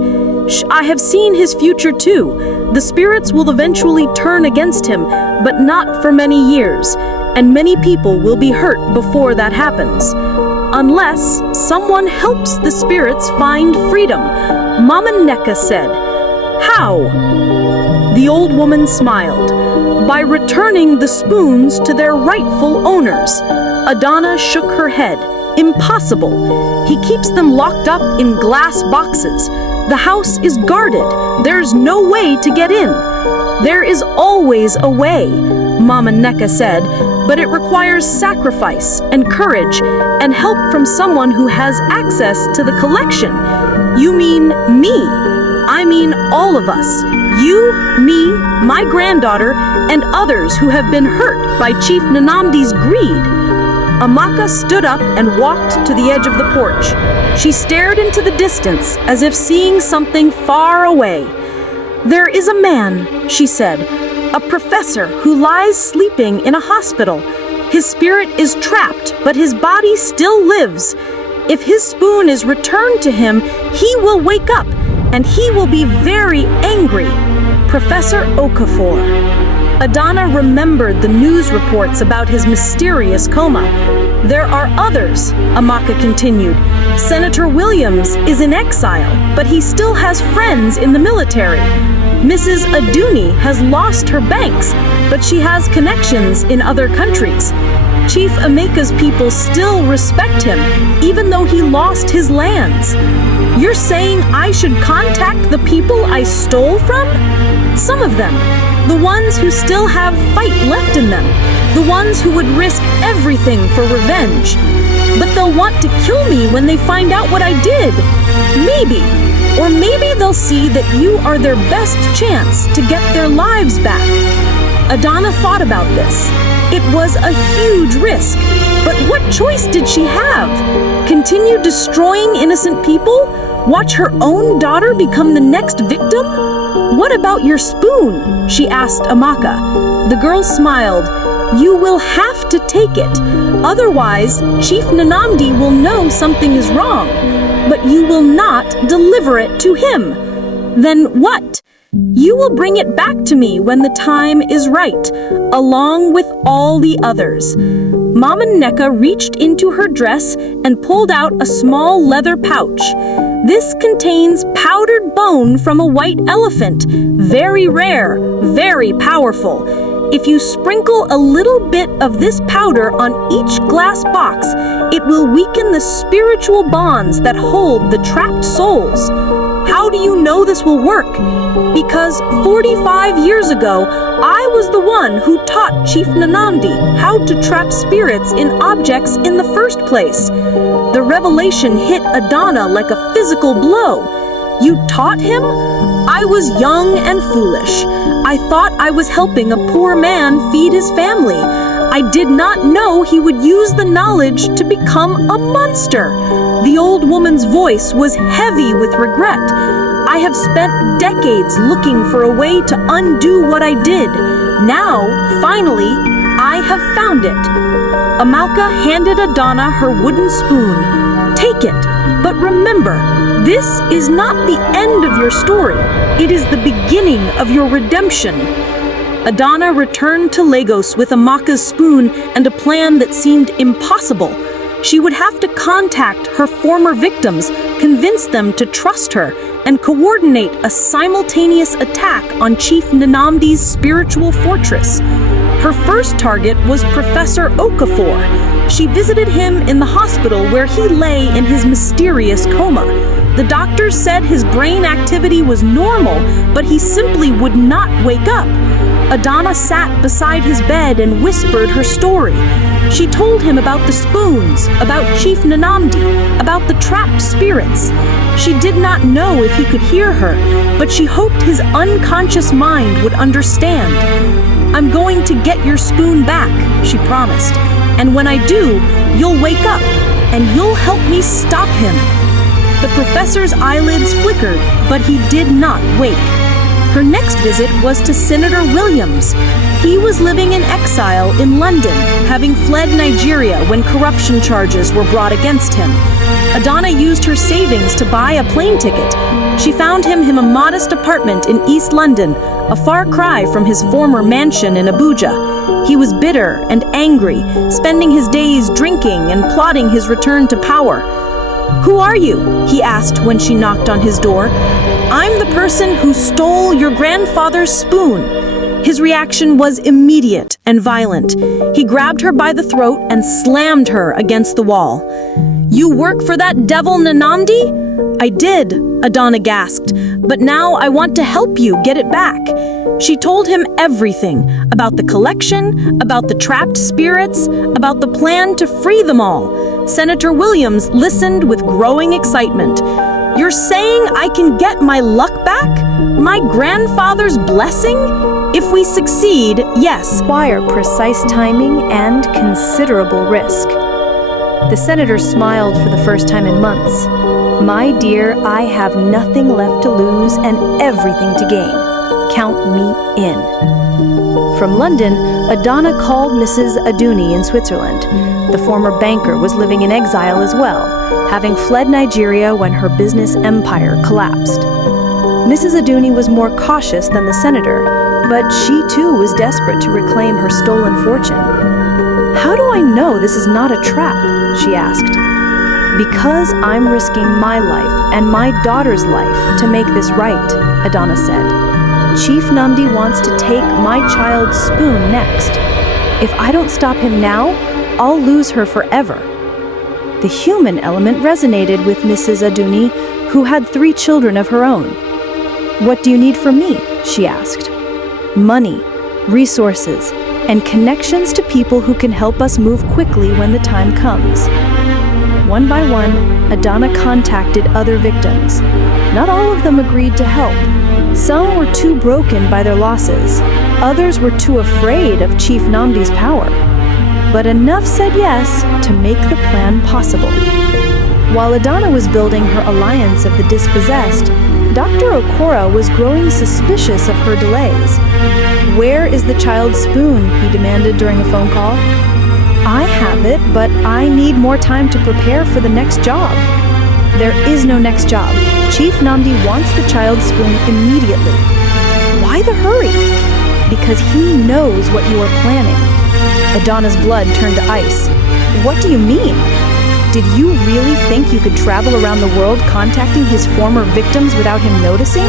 I have seen his future too. The spirits will eventually turn against him, but not for many years, and many people will be hurt before that happens. Unless someone helps the spirits find freedom, Mama Neka said. How? The old woman smiled. By returning the spoons to their rightful owners. Adana shook her head. Impossible. He keeps them locked up in glass boxes. The house is guarded. There's no way to get in. There is always a way, Mama Neka said, but it requires sacrifice and courage and help from someone who has access to the collection. You mean me? I mean all of us. You, me, my granddaughter, and others who have been hurt by Chief Nanamdi's greed. Amaka stood up and walked to the edge of the porch. She stared into the distance as if seeing something far away. There is a man, she said, a professor who lies sleeping in a hospital. His spirit is trapped, but his body still lives. If his spoon is returned to him, he will wake up, and he will be very angry. Professor Okafor. Adana remembered the news reports about his mysterious coma. There are others, Amaka continued. Senator Williams is in exile, but he still has friends in the military. Mrs. Aduni has lost her banks, but she has connections in other countries. Chief Emeka's people still respect him, even though he lost his lands. You're saying I should contact the people I stole from? Some of them. The ones who still have fight left in them. The ones who would risk everything for revenge. But they'll want to kill me when they find out what I did. Maybe. Or maybe they'll see that you are their best chance to get their lives back. Adana thought about this. It was a huge risk. But what choice did she have? Continue destroying innocent people? Watch her own daughter become the next victim? What about your spoon? She asked Amaka. The girl smiled. You will have to take it. Otherwise, Chief Nanamdi will know something is wrong. But you will not deliver it to him. Then what? You will bring it back to me when the time is right, along with all the others. Mama Neka reached into her dress and pulled out a small leather pouch. This contains powdered bone from a white elephant, very rare, very powerful. If you sprinkle a little bit of this powder on each glass box, it will weaken the spiritual bonds that hold the trapped souls. How do you know this will work? Because 45 years ago, I was the one who taught Chief Nanamdi how to trap spirits in objects in the first place. The revelation hit Adana like a physical blow. You taught him? I was young and foolish. I thought I was helping a poor man feed his family. I did not know he would use the knowledge to become a monster. The old woman's voice was heavy with regret. I have spent decades looking for a way to undo what I did. Now, finally, I have found it. Amalka handed Adana her wooden spoon. Take it, but remember, this is not the end of your story. It is the beginning of your redemption. Adana returned to Lagos with Amaka's spoon and a plan that seemed impossible. She would have to contact her former victims, convince them to trust her, and coordinate a simultaneous attack on Chief Nanamdi's spiritual fortress. Her first target was Professor Okafor. She visited him in the hospital where he lay in his mysterious coma. The doctors said his brain activity was normal, but he simply would not wake up. Adana sat beside his bed and whispered her story. She told him about the spoons, about Chief Nanamdi, about the trapped spirits. She did not know if he could hear her, but she hoped his unconscious mind would understand. "I'm going to get your spoon back," she promised. "And when I do, you'll wake up, and you'll help me stop him." The professor's eyelids flickered, but he did not wake. Her next visit was to Senator Williams. He was living in exile in London, having fled Nigeria when corruption charges were brought against him. Adana used her savings to buy a plane ticket. She found him a modest apartment in East London, a far cry from his former mansion in Abuja. He was bitter and angry, spending his days drinking and plotting his return to power. "Who are you?" he asked when she knocked on his door. "I'm the person who stole your grandfather's spoon." His reaction was immediate and violent. He grabbed her by the throat and slammed her against the wall. "You work for that devil Nanamdi?" "I did," Adana gasped, "but now I want to help you get it back." She told him everything about the collection, about the trapped spirits, about the plan to free them all. Senator Williams listened with growing excitement. "You're saying I can get my luck back? My grandfather's blessing? If we succeed, yes." Require precise timing and considerable risk. The senator smiled for the first time in months. "My dear, I have nothing left to lose and everything to gain. Count me in." From London, Adana called Mrs. Aduni in Switzerland. The former banker was living in exile as well, having fled Nigeria when her business empire collapsed. Mrs. Aduni was more cautious than the senator, but she too was desperate to reclaim her stolen fortune. "How do I know this is not a trap?" she asked. "Because I'm risking my life and my daughter's life to make this right," Adana said. "Chief Namdi wants to take my child's spoon next. If I don't stop him now, I'll lose her forever." The human element resonated with Mrs. Aduni, who had 3 children of her own. "What do you need from me?" she asked. "Money, resources, and connections to people who can help us move quickly when the time comes." One by one, Adana contacted other victims. Not all of them agreed to help. Some were too broken by their losses. Others were too afraid of Chief Namdi's power. But enough said yes to make the plan possible. While Adana was building her alliance of the dispossessed, Dr. Okora was growing suspicious of her delays. "Where is the child's spoon?" he demanded during a phone call. "I have it, but I need more time to prepare for the next job." "There is no next job. Chief Namdi wants the child's spoon immediately." "Why the hurry?" "Because he knows what you are planning." Adana's blood turned to ice. "What do you mean? Did you really think you could travel around the world contacting his former victims without him noticing?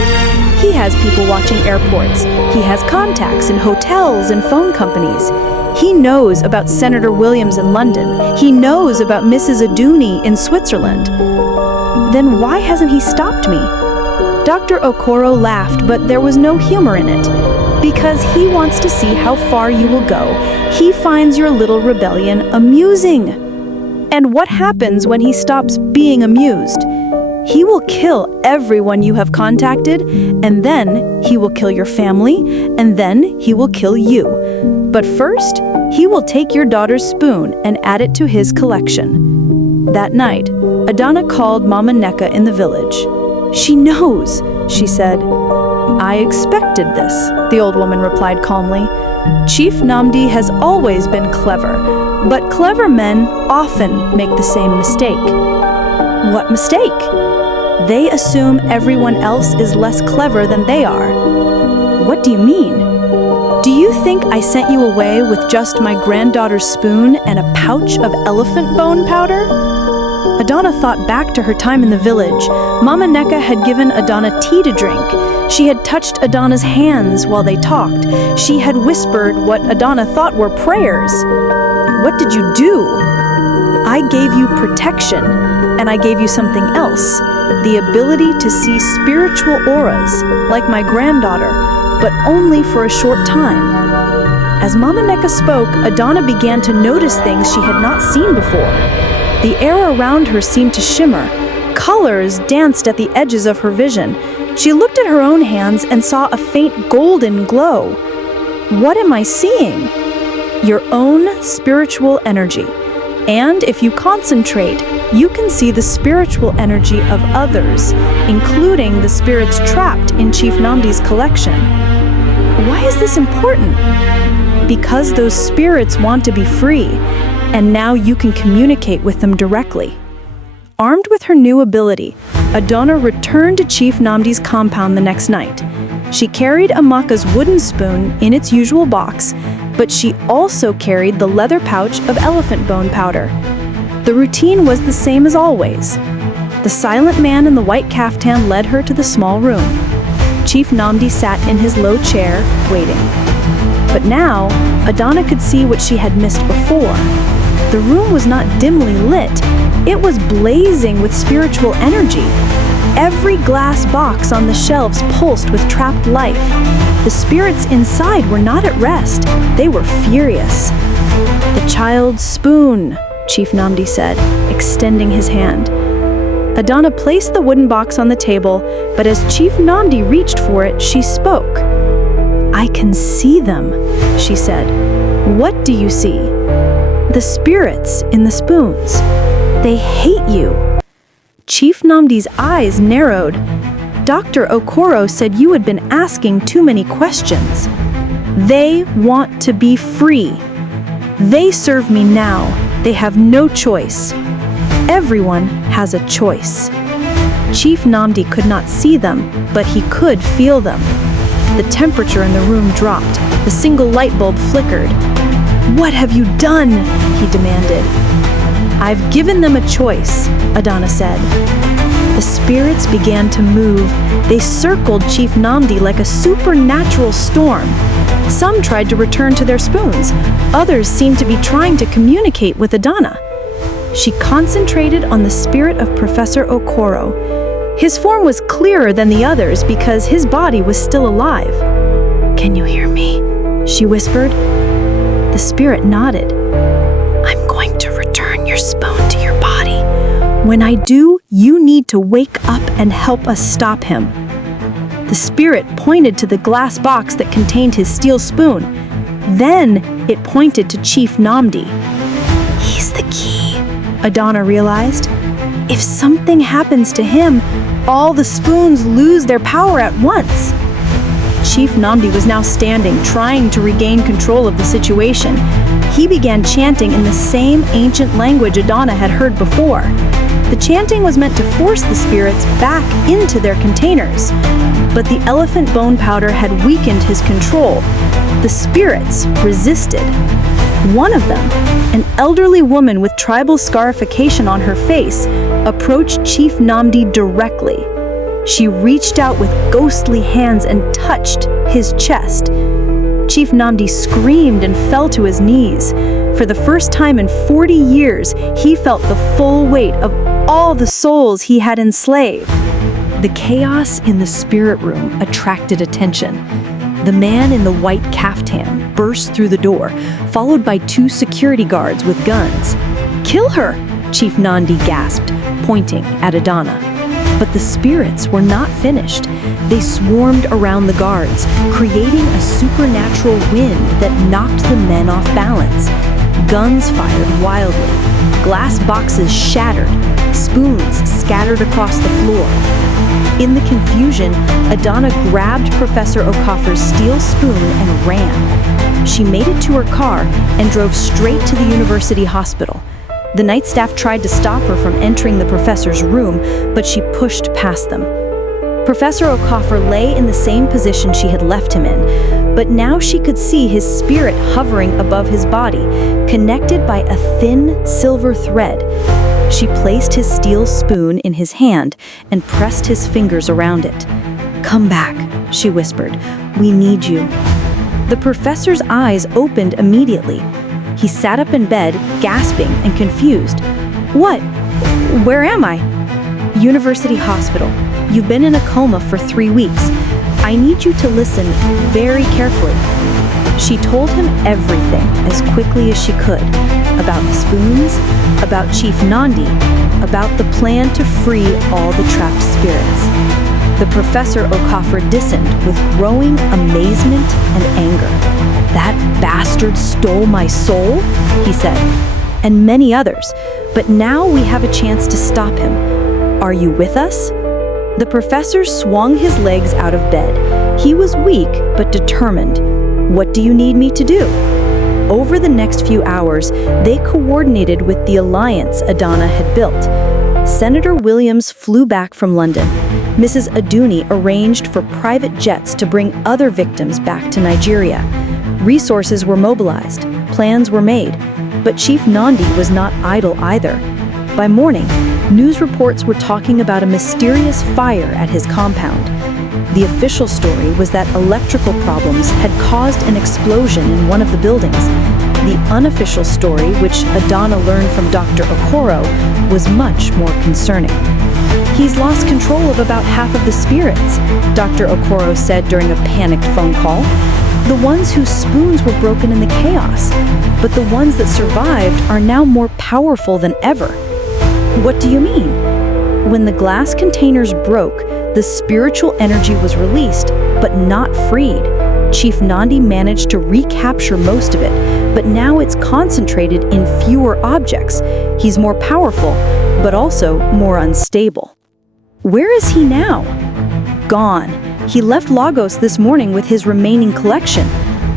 He has people watching airports. He has contacts in hotels and phone companies. He knows about Senator Williams in London. He knows about Mrs. Aduni in Switzerland. Then why hasn't he stopped me?" Dr. Okoro laughed, but there was no humor in it. "Because he wants to see how far you will go. He finds your little rebellion amusing." "And what happens when he stops being amused?" "He will kill everyone you have contacted, and then he will kill your family, and then he will kill you. But first, he will take your daughter's spoon and add it to his collection." That night, Adana called Mama Neka in the village. "She knows," she said. "I expected this," the old woman replied calmly. "Chief Namdi has always been clever, but clever men often make the same mistake." "What mistake?" "They assume everyone else is less clever than they are." "What do you mean?" "Do you think I sent you away with just my granddaughter's spoon and a pouch of elephant bone powder?" Adana thought back to her time in the village. Mama Neka had given Adana tea to drink. She had touched Adana's hands while they talked. She had whispered what Adana thought were prayers. "What did you do?" "I gave you protection, And I gave you something else, the ability to see spiritual auras, like my granddaughter, but only for a short time. As Mama Neka spoke, Adana began to notice things she had not seen before. The air around her seemed to shimmer. Colors danced at the edges of her vision. She looked at her own hands and saw a faint golden glow. What am I seeing? Your own spiritual energy. And if you concentrate, you can see the spiritual energy of others, including the spirits trapped in Chief Namdi's collection. Why is this important? Because those spirits want to be free, and now you can communicate with them directly. Armed with her new ability, Adana returned to Chief Namdi's compound the next night. She carried Amaka's wooden spoon in its usual box, but she also carried the leather pouch of elephant bone powder. The routine was the same as always. The silent man in the white caftan led her to the small room. Chief Namdi sat in his low chair, waiting. But now, Adana could see what she had missed before. The room was not dimly lit. It was blazing with spiritual energy. Every glass box on the shelves pulsed with trapped life. The spirits inside were not at rest. They were furious. "The child's spoon," Chief Namdi said, extending his hand. Adana placed the wooden box on the table, but as Chief Namdi reached for it, she spoke. "I can see them," she said. "What do you see?" "The spirits in the spoons. They hate you." Chief Namdi's eyes narrowed. "Dr. Okoro said you had been asking too many questions. They want to be free. They serve me now. They have no choice. Everyone has a choice." Chief Namdi could not see them, but he could feel them. The temperature in the room dropped. The single light bulb flickered. "What have you done?" he demanded. "I've given them a choice," Adana said. The spirits began to move. They circled Chief Namdi like a supernatural storm. Some tried to return to their spoons. Others seemed to be trying to communicate with Adana. She concentrated on the spirit of Professor Okoro. His form was clearer than the others because his body was still alive. "Can you hear me?" she whispered. The spirit nodded. "I'm going to return your spoon to your body. When I do, you need to wake up and help us stop him." The spirit pointed to the glass box that contained his steel spoon. Then it pointed to Chief Namdi. "He's the key," Adana realized. "If something happens to him, all the spoons lose their power at once." Chief Namdi was now standing, trying to regain control of the situation. He began chanting in the same ancient language Adana had heard before. The chanting was meant to force the spirits back into their containers. But the elephant bone powder had weakened his control. The spirits resisted. One of them, an elderly woman with tribal scarification on her face, approached Chief Namdi directly. She reached out with ghostly hands and touched his chest. Chief Namdi screamed and fell to his knees. For the first time in 40 years, he felt the full weight of all the souls he had enslaved. The chaos in the spirit room attracted attention. The man in the white caftan burst through the door, followed by 2 security guards with guns. "Kill her!" Chief Namdi gasped, pointing at Adana. But the spirits were not finished. They swarmed around the guards, creating a supernatural wind that knocked the men off balance. Guns fired wildly. Glass boxes shattered. Spoons scattered across the floor. In the confusion, Adana grabbed Professor Okafor's steel spoon and ran. She made it to her car and drove straight to the university hospital. The night staff tried to stop her from entering the professor's room, but she pushed past them. Professor Okafor lay in the same position she had left him in, but now she could see his spirit hovering above his body, connected by a thin silver thread. She placed his steel spoon in his hand and pressed his fingers around it. "Come back," she whispered. "We need you." The professor's eyes opened immediately. He sat up in bed, gasping and confused. What? Where am I? University Hospital. You've been in a coma for 3 weeks. I need you to listen very carefully. She told him everything as quickly as she could. About the spoons, about Chief Nandi, about the plan to free all the trapped spirits. The Professor Okafor listened with growing amazement and anger. "That bastard stole my soul," he said, "and many others. But now we have a chance to stop him. Are you with us?" The professor swung his legs out of bed. He was weak but determined. "What do you need me to do?" Over the next few hours, they coordinated with the alliance Adana had built. Senator Williams flew back from London. Mrs. Aduni arranged for private jets to bring other victims back to Nigeria. Resources were mobilized, plans were made, but Chief Nandi was not idle either. By morning, news reports were talking about a mysterious fire at his compound. The official story was that electrical problems had caused an explosion in one of the buildings. The unofficial story, which Adana learned from Dr. Okoro, was much more concerning. "He's lost control of about half of the spirits," Dr. Okoro said during a panicked phone call. "The ones whose spoons were broken in the chaos, but the ones that survived are now more powerful than ever." "What do you mean?" "When the glass containers broke, the spiritual energy was released, but not freed. Chief Nandi managed to recapture most of it, but now it's concentrated in fewer objects. He's more powerful, but also more unstable." "Where is he now?" "Gone. He left Lagos this morning with his remaining collection.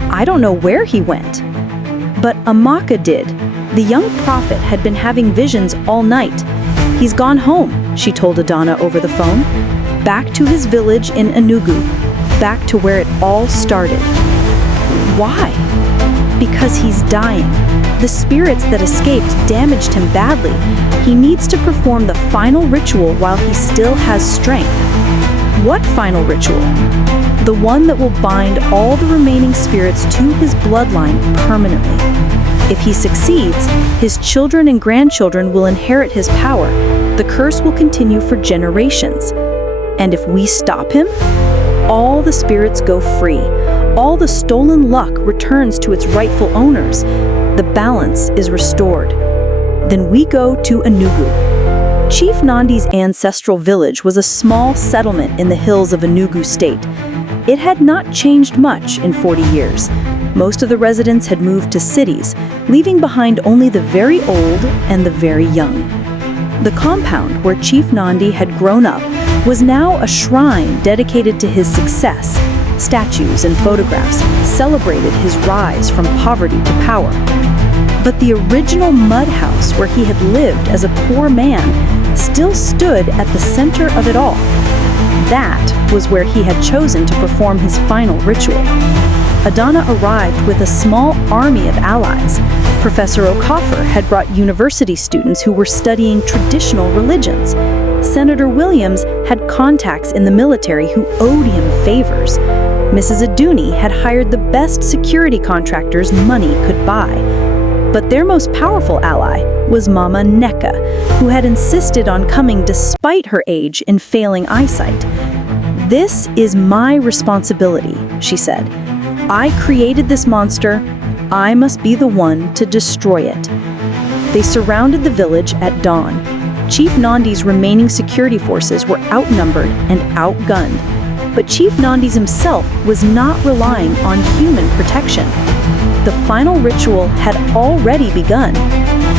I don't know where he went." But Amaka did. The young prophet had been having visions all night. "He's gone home," she told Adana over the phone. "Back to his village in Enugu. Back to where it all started." "Why?" "Because he's dying. The spirits that escaped damaged him badly. He needs to perform the final ritual while he still has strength." "What final ritual?" "The one that will bind all the remaining spirits to his bloodline permanently. If he succeeds, his children and grandchildren will inherit his power. The curse will continue for generations. And if we stop him, all the spirits go free. All the stolen luck returns to its rightful owners. The balance is restored. Then we go to Enugu." Chief Nandi's ancestral village was a small settlement in the hills of Enugu State. It had not changed much in 40 years. Most of the residents had moved to cities, leaving behind only the very old and the very young. The compound where Chief Nandi had grown up was now a shrine dedicated to his success. Statues and photographs celebrated his rise from poverty to power. But the original mud house where he had lived as a poor man still stood at the center of it all. That was where he had chosen to perform his final ritual. Adana arrived with a small army of allies. Professor Okafor had brought university students who were studying traditional religions. Senator Williams had contacts in the military who owed him favors. Mrs. Aduni had hired the best security contractors money could buy. But their most powerful ally was Mama Neka, who had insisted on coming despite her age and failing eyesight. "This is my responsibility," she said. "I created this monster. I must be the one to destroy it." They surrounded the village at dawn. Chief Nandi's remaining security forces were outnumbered and outgunned. But Chief Nandi's himself was not relying on human protection. The final ritual had already begun.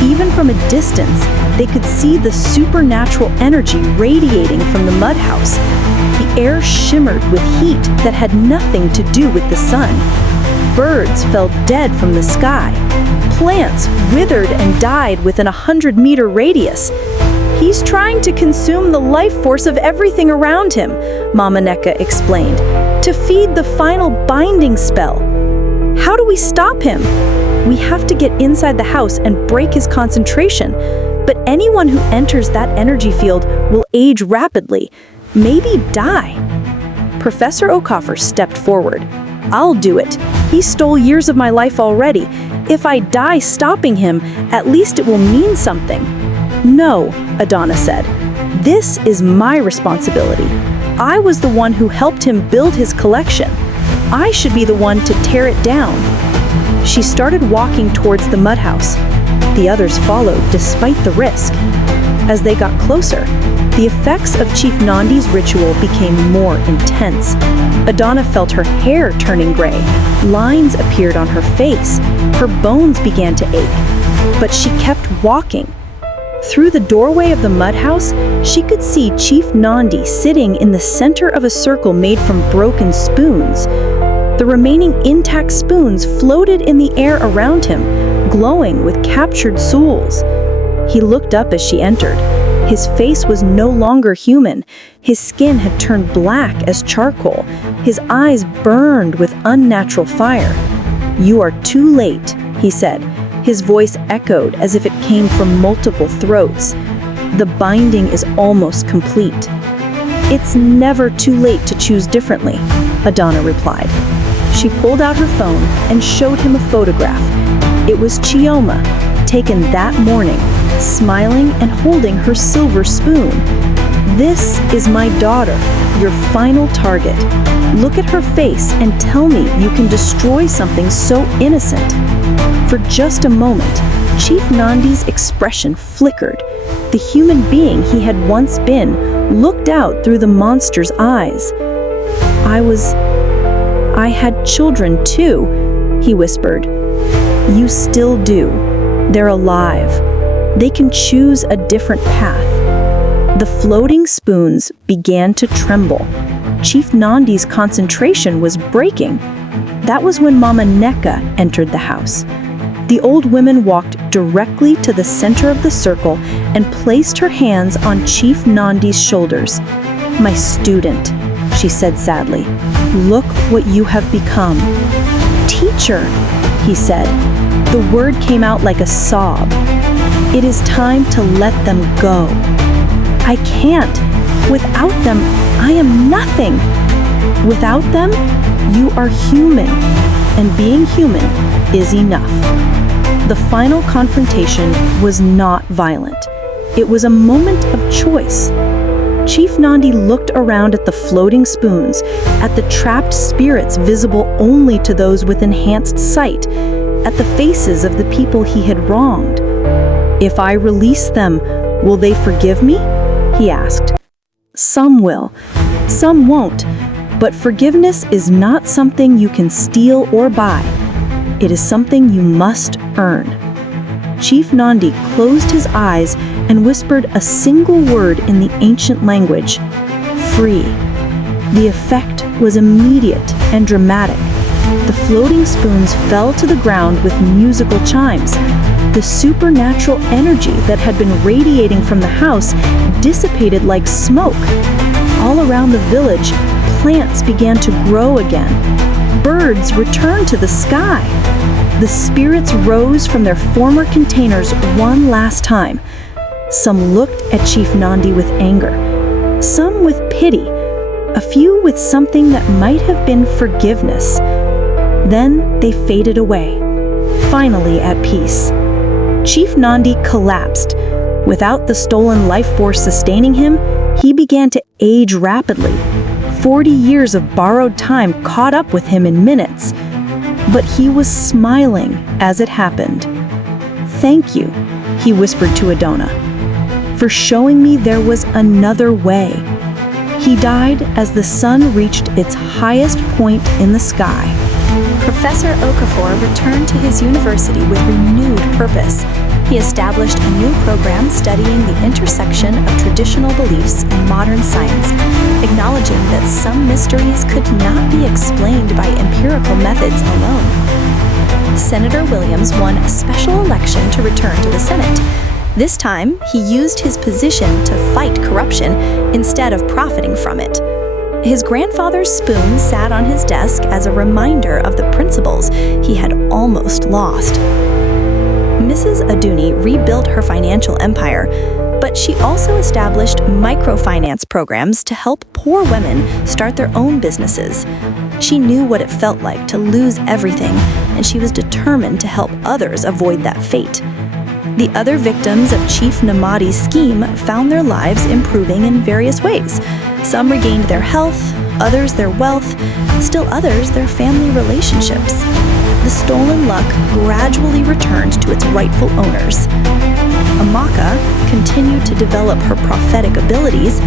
Even from a distance, they could see the supernatural energy radiating from the mud house. The air shimmered with heat that had nothing to do with the sun. Birds fell dead from the sky. Plants withered and died within a 100-meter radius. "He's trying to consume the life force of everything around him," Mama Neka explained, "to feed the final binding spell. How do we stop him? We have to get inside the house and break his concentration. But anyone who enters that energy field will age rapidly, maybe die." Professor Okafor stepped forward. "I'll do it. He stole years of my life already. If I die stopping him, at least it will mean something." "No," Adana said. "This is my responsibility. I was the one who helped him build his collection. I should be the one to tear it down." She started walking towards the mud house. The others followed despite the risk. As they got closer, the effects of Chief Nandi's ritual became more intense. Adana felt her hair turning gray. Lines appeared on her face. Her bones began to ache. But she kept walking. Through the doorway of the mud house, she could see Chief Nandi sitting in the center of a circle made from broken spoons. The remaining intact spoons floated in the air around him, glowing with captured souls. He looked up as she entered. His face was no longer human. His skin had turned black as charcoal. His eyes burned with unnatural fire. "You are too late," he said. His voice echoed as if it came from multiple throats. "The binding is almost complete." "It's never too late to choose differently," Adana replied. She pulled out her phone and showed him a photograph. It was Chioma, taken that morning, smiling and holding her silver spoon. "This is my daughter, your final target. Look at her face and tell me you can destroy something so innocent." For just a moment, Chief Nandi's expression flickered. The human being he had once been looked out through the monster's eyes. I had children too," he whispered. "You still do. They're alive. They can choose a different path." The floating spoons began to tremble. Chief Nandi's concentration was breaking. That was when Mama Neka entered the house. The old woman walked directly to the center of the circle and placed her hands on Chief Nandi's shoulders. "My student," she said sadly, "look what you have become." "Teacher," he said. The word came out like a sob. "It is time to let them go." "I can't. Without them, I am nothing." "Without them, you are human, and being human is enough." The final confrontation was not violent. It was a moment of choice. Chief Nandi looked around at the floating spoons, at the trapped spirits visible only to those with enhanced sight, at the faces of the people he had wronged. "If I release them, will they forgive me?" he asked. "Some will, some won't, but forgiveness is not something you can steal or buy. It is something you must earn." Chief Nandi closed his eyes and whispered a single word in the ancient language, "Free." The effect was immediate and dramatic. The floating spoons fell to the ground with musical chimes. The supernatural energy that had been radiating from the house dissipated like smoke. All around the village, plants began to grow again. Birds returned to the sky. The spirits rose from their former containers one last time. Some looked at Chief Nandi with anger, some with pity, a few with something that might have been forgiveness. Then they faded away, finally at peace. Chief Nandi collapsed. Without the stolen life force sustaining him, he began to age rapidly. 40 years of borrowed time caught up with him in minutes. But he was smiling as it happened. "Thank you," he whispered to Adana, "for showing me there was another way." He died as the sun reached its highest point in the sky. Professor Okafor returned to his university with renewed purpose. He established a new program studying the intersection of traditional beliefs and modern science, acknowledging that some mysteries could not be explained by empirical methods alone. Senator Williams won a special election to return to the Senate. This time, he used his position to fight corruption instead of profiting from it. His grandfather's spoon sat on his desk as a reminder of the principles he had almost lost. Mrs. Aduni rebuilt her financial empire, but she also established microfinance programs to help poor women start their own businesses. She knew what it felt like to lose everything, and she was determined to help others avoid that fate. The other victims of Chief Namadi's scheme found their lives improving in various ways. Some regained their health, others their wealth, still others their family relationships. The stolen luck gradually returned to its rightful owners. Amaka continued to develop her prophetic abilities,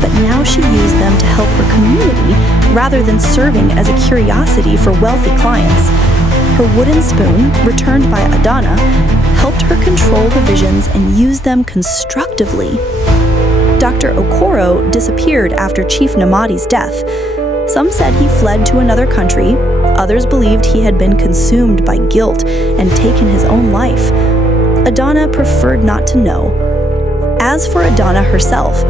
but now she used them to help her community rather than serving as a curiosity for wealthy clients. Her wooden spoon, returned by Adana, helped her control the visions and use them constructively. Dr. Okoro disappeared after Chief Namadi's death. Some said he fled to another country, others believed he had been consumed by guilt and taken his own life. Adana preferred not to know. As for Adana herself,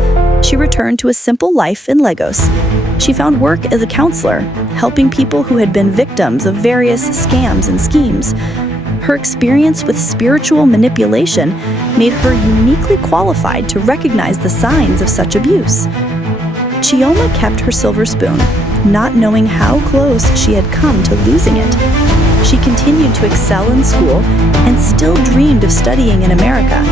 she returned to a simple life in Lagos. She found work as a counselor, helping people who had been victims of various scams and schemes. Her experience with spiritual manipulation made her uniquely qualified to recognize the signs of such abuse. Chioma kept her silver spoon, not knowing how close she had come to losing it. She continued to excel in school and still dreamed of studying in America.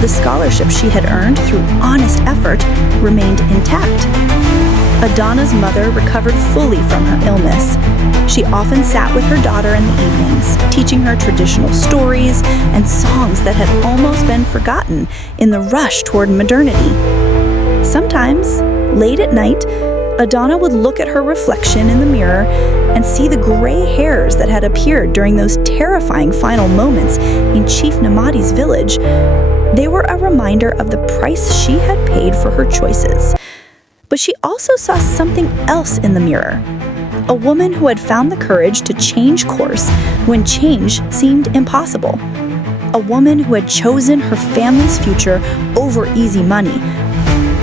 The scholarship she had earned through honest effort remained intact. Adana's mother recovered fully from her illness. She often sat with her daughter in the evenings, teaching her traditional stories and songs that had almost been forgotten in the rush toward modernity. Sometimes, late at night, Adana would look at her reflection in the mirror and see the gray hairs that had appeared during those terrifying final moments in Chief Namadi's village. They were a reminder of the price she had paid for her choices. But she also saw something else in the mirror. A woman who had found the courage to change course when change seemed impossible. A woman who had chosen her family's future over easy money.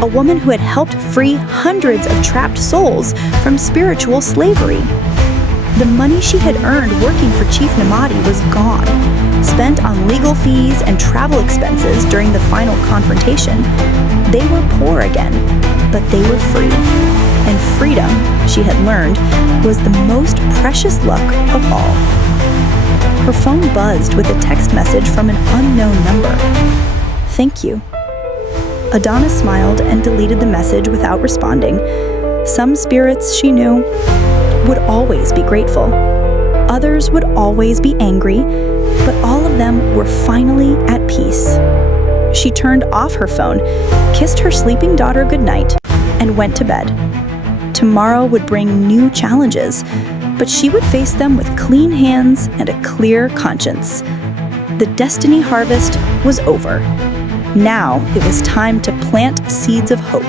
A woman who had helped free hundreds of trapped souls from spiritual slavery. The money she had earned working for Chief Namadi was gone, spent on legal fees and travel expenses during the final confrontation. They were poor again, but they were free. And freedom, she had learned, was the most precious luck of all. Her phone buzzed with a text message from an unknown number. "Thank you." Adana smiled and deleted the message without responding. Some spirits, she knew, would always be grateful. Others would always be angry, but all of them were finally at peace. She turned off her phone, kissed her sleeping daughter goodnight, and went to bed. Tomorrow would bring new challenges, but she would face them with clean hands and a clear conscience. The destiny harvest was over. Now it was time to plant seeds of hope.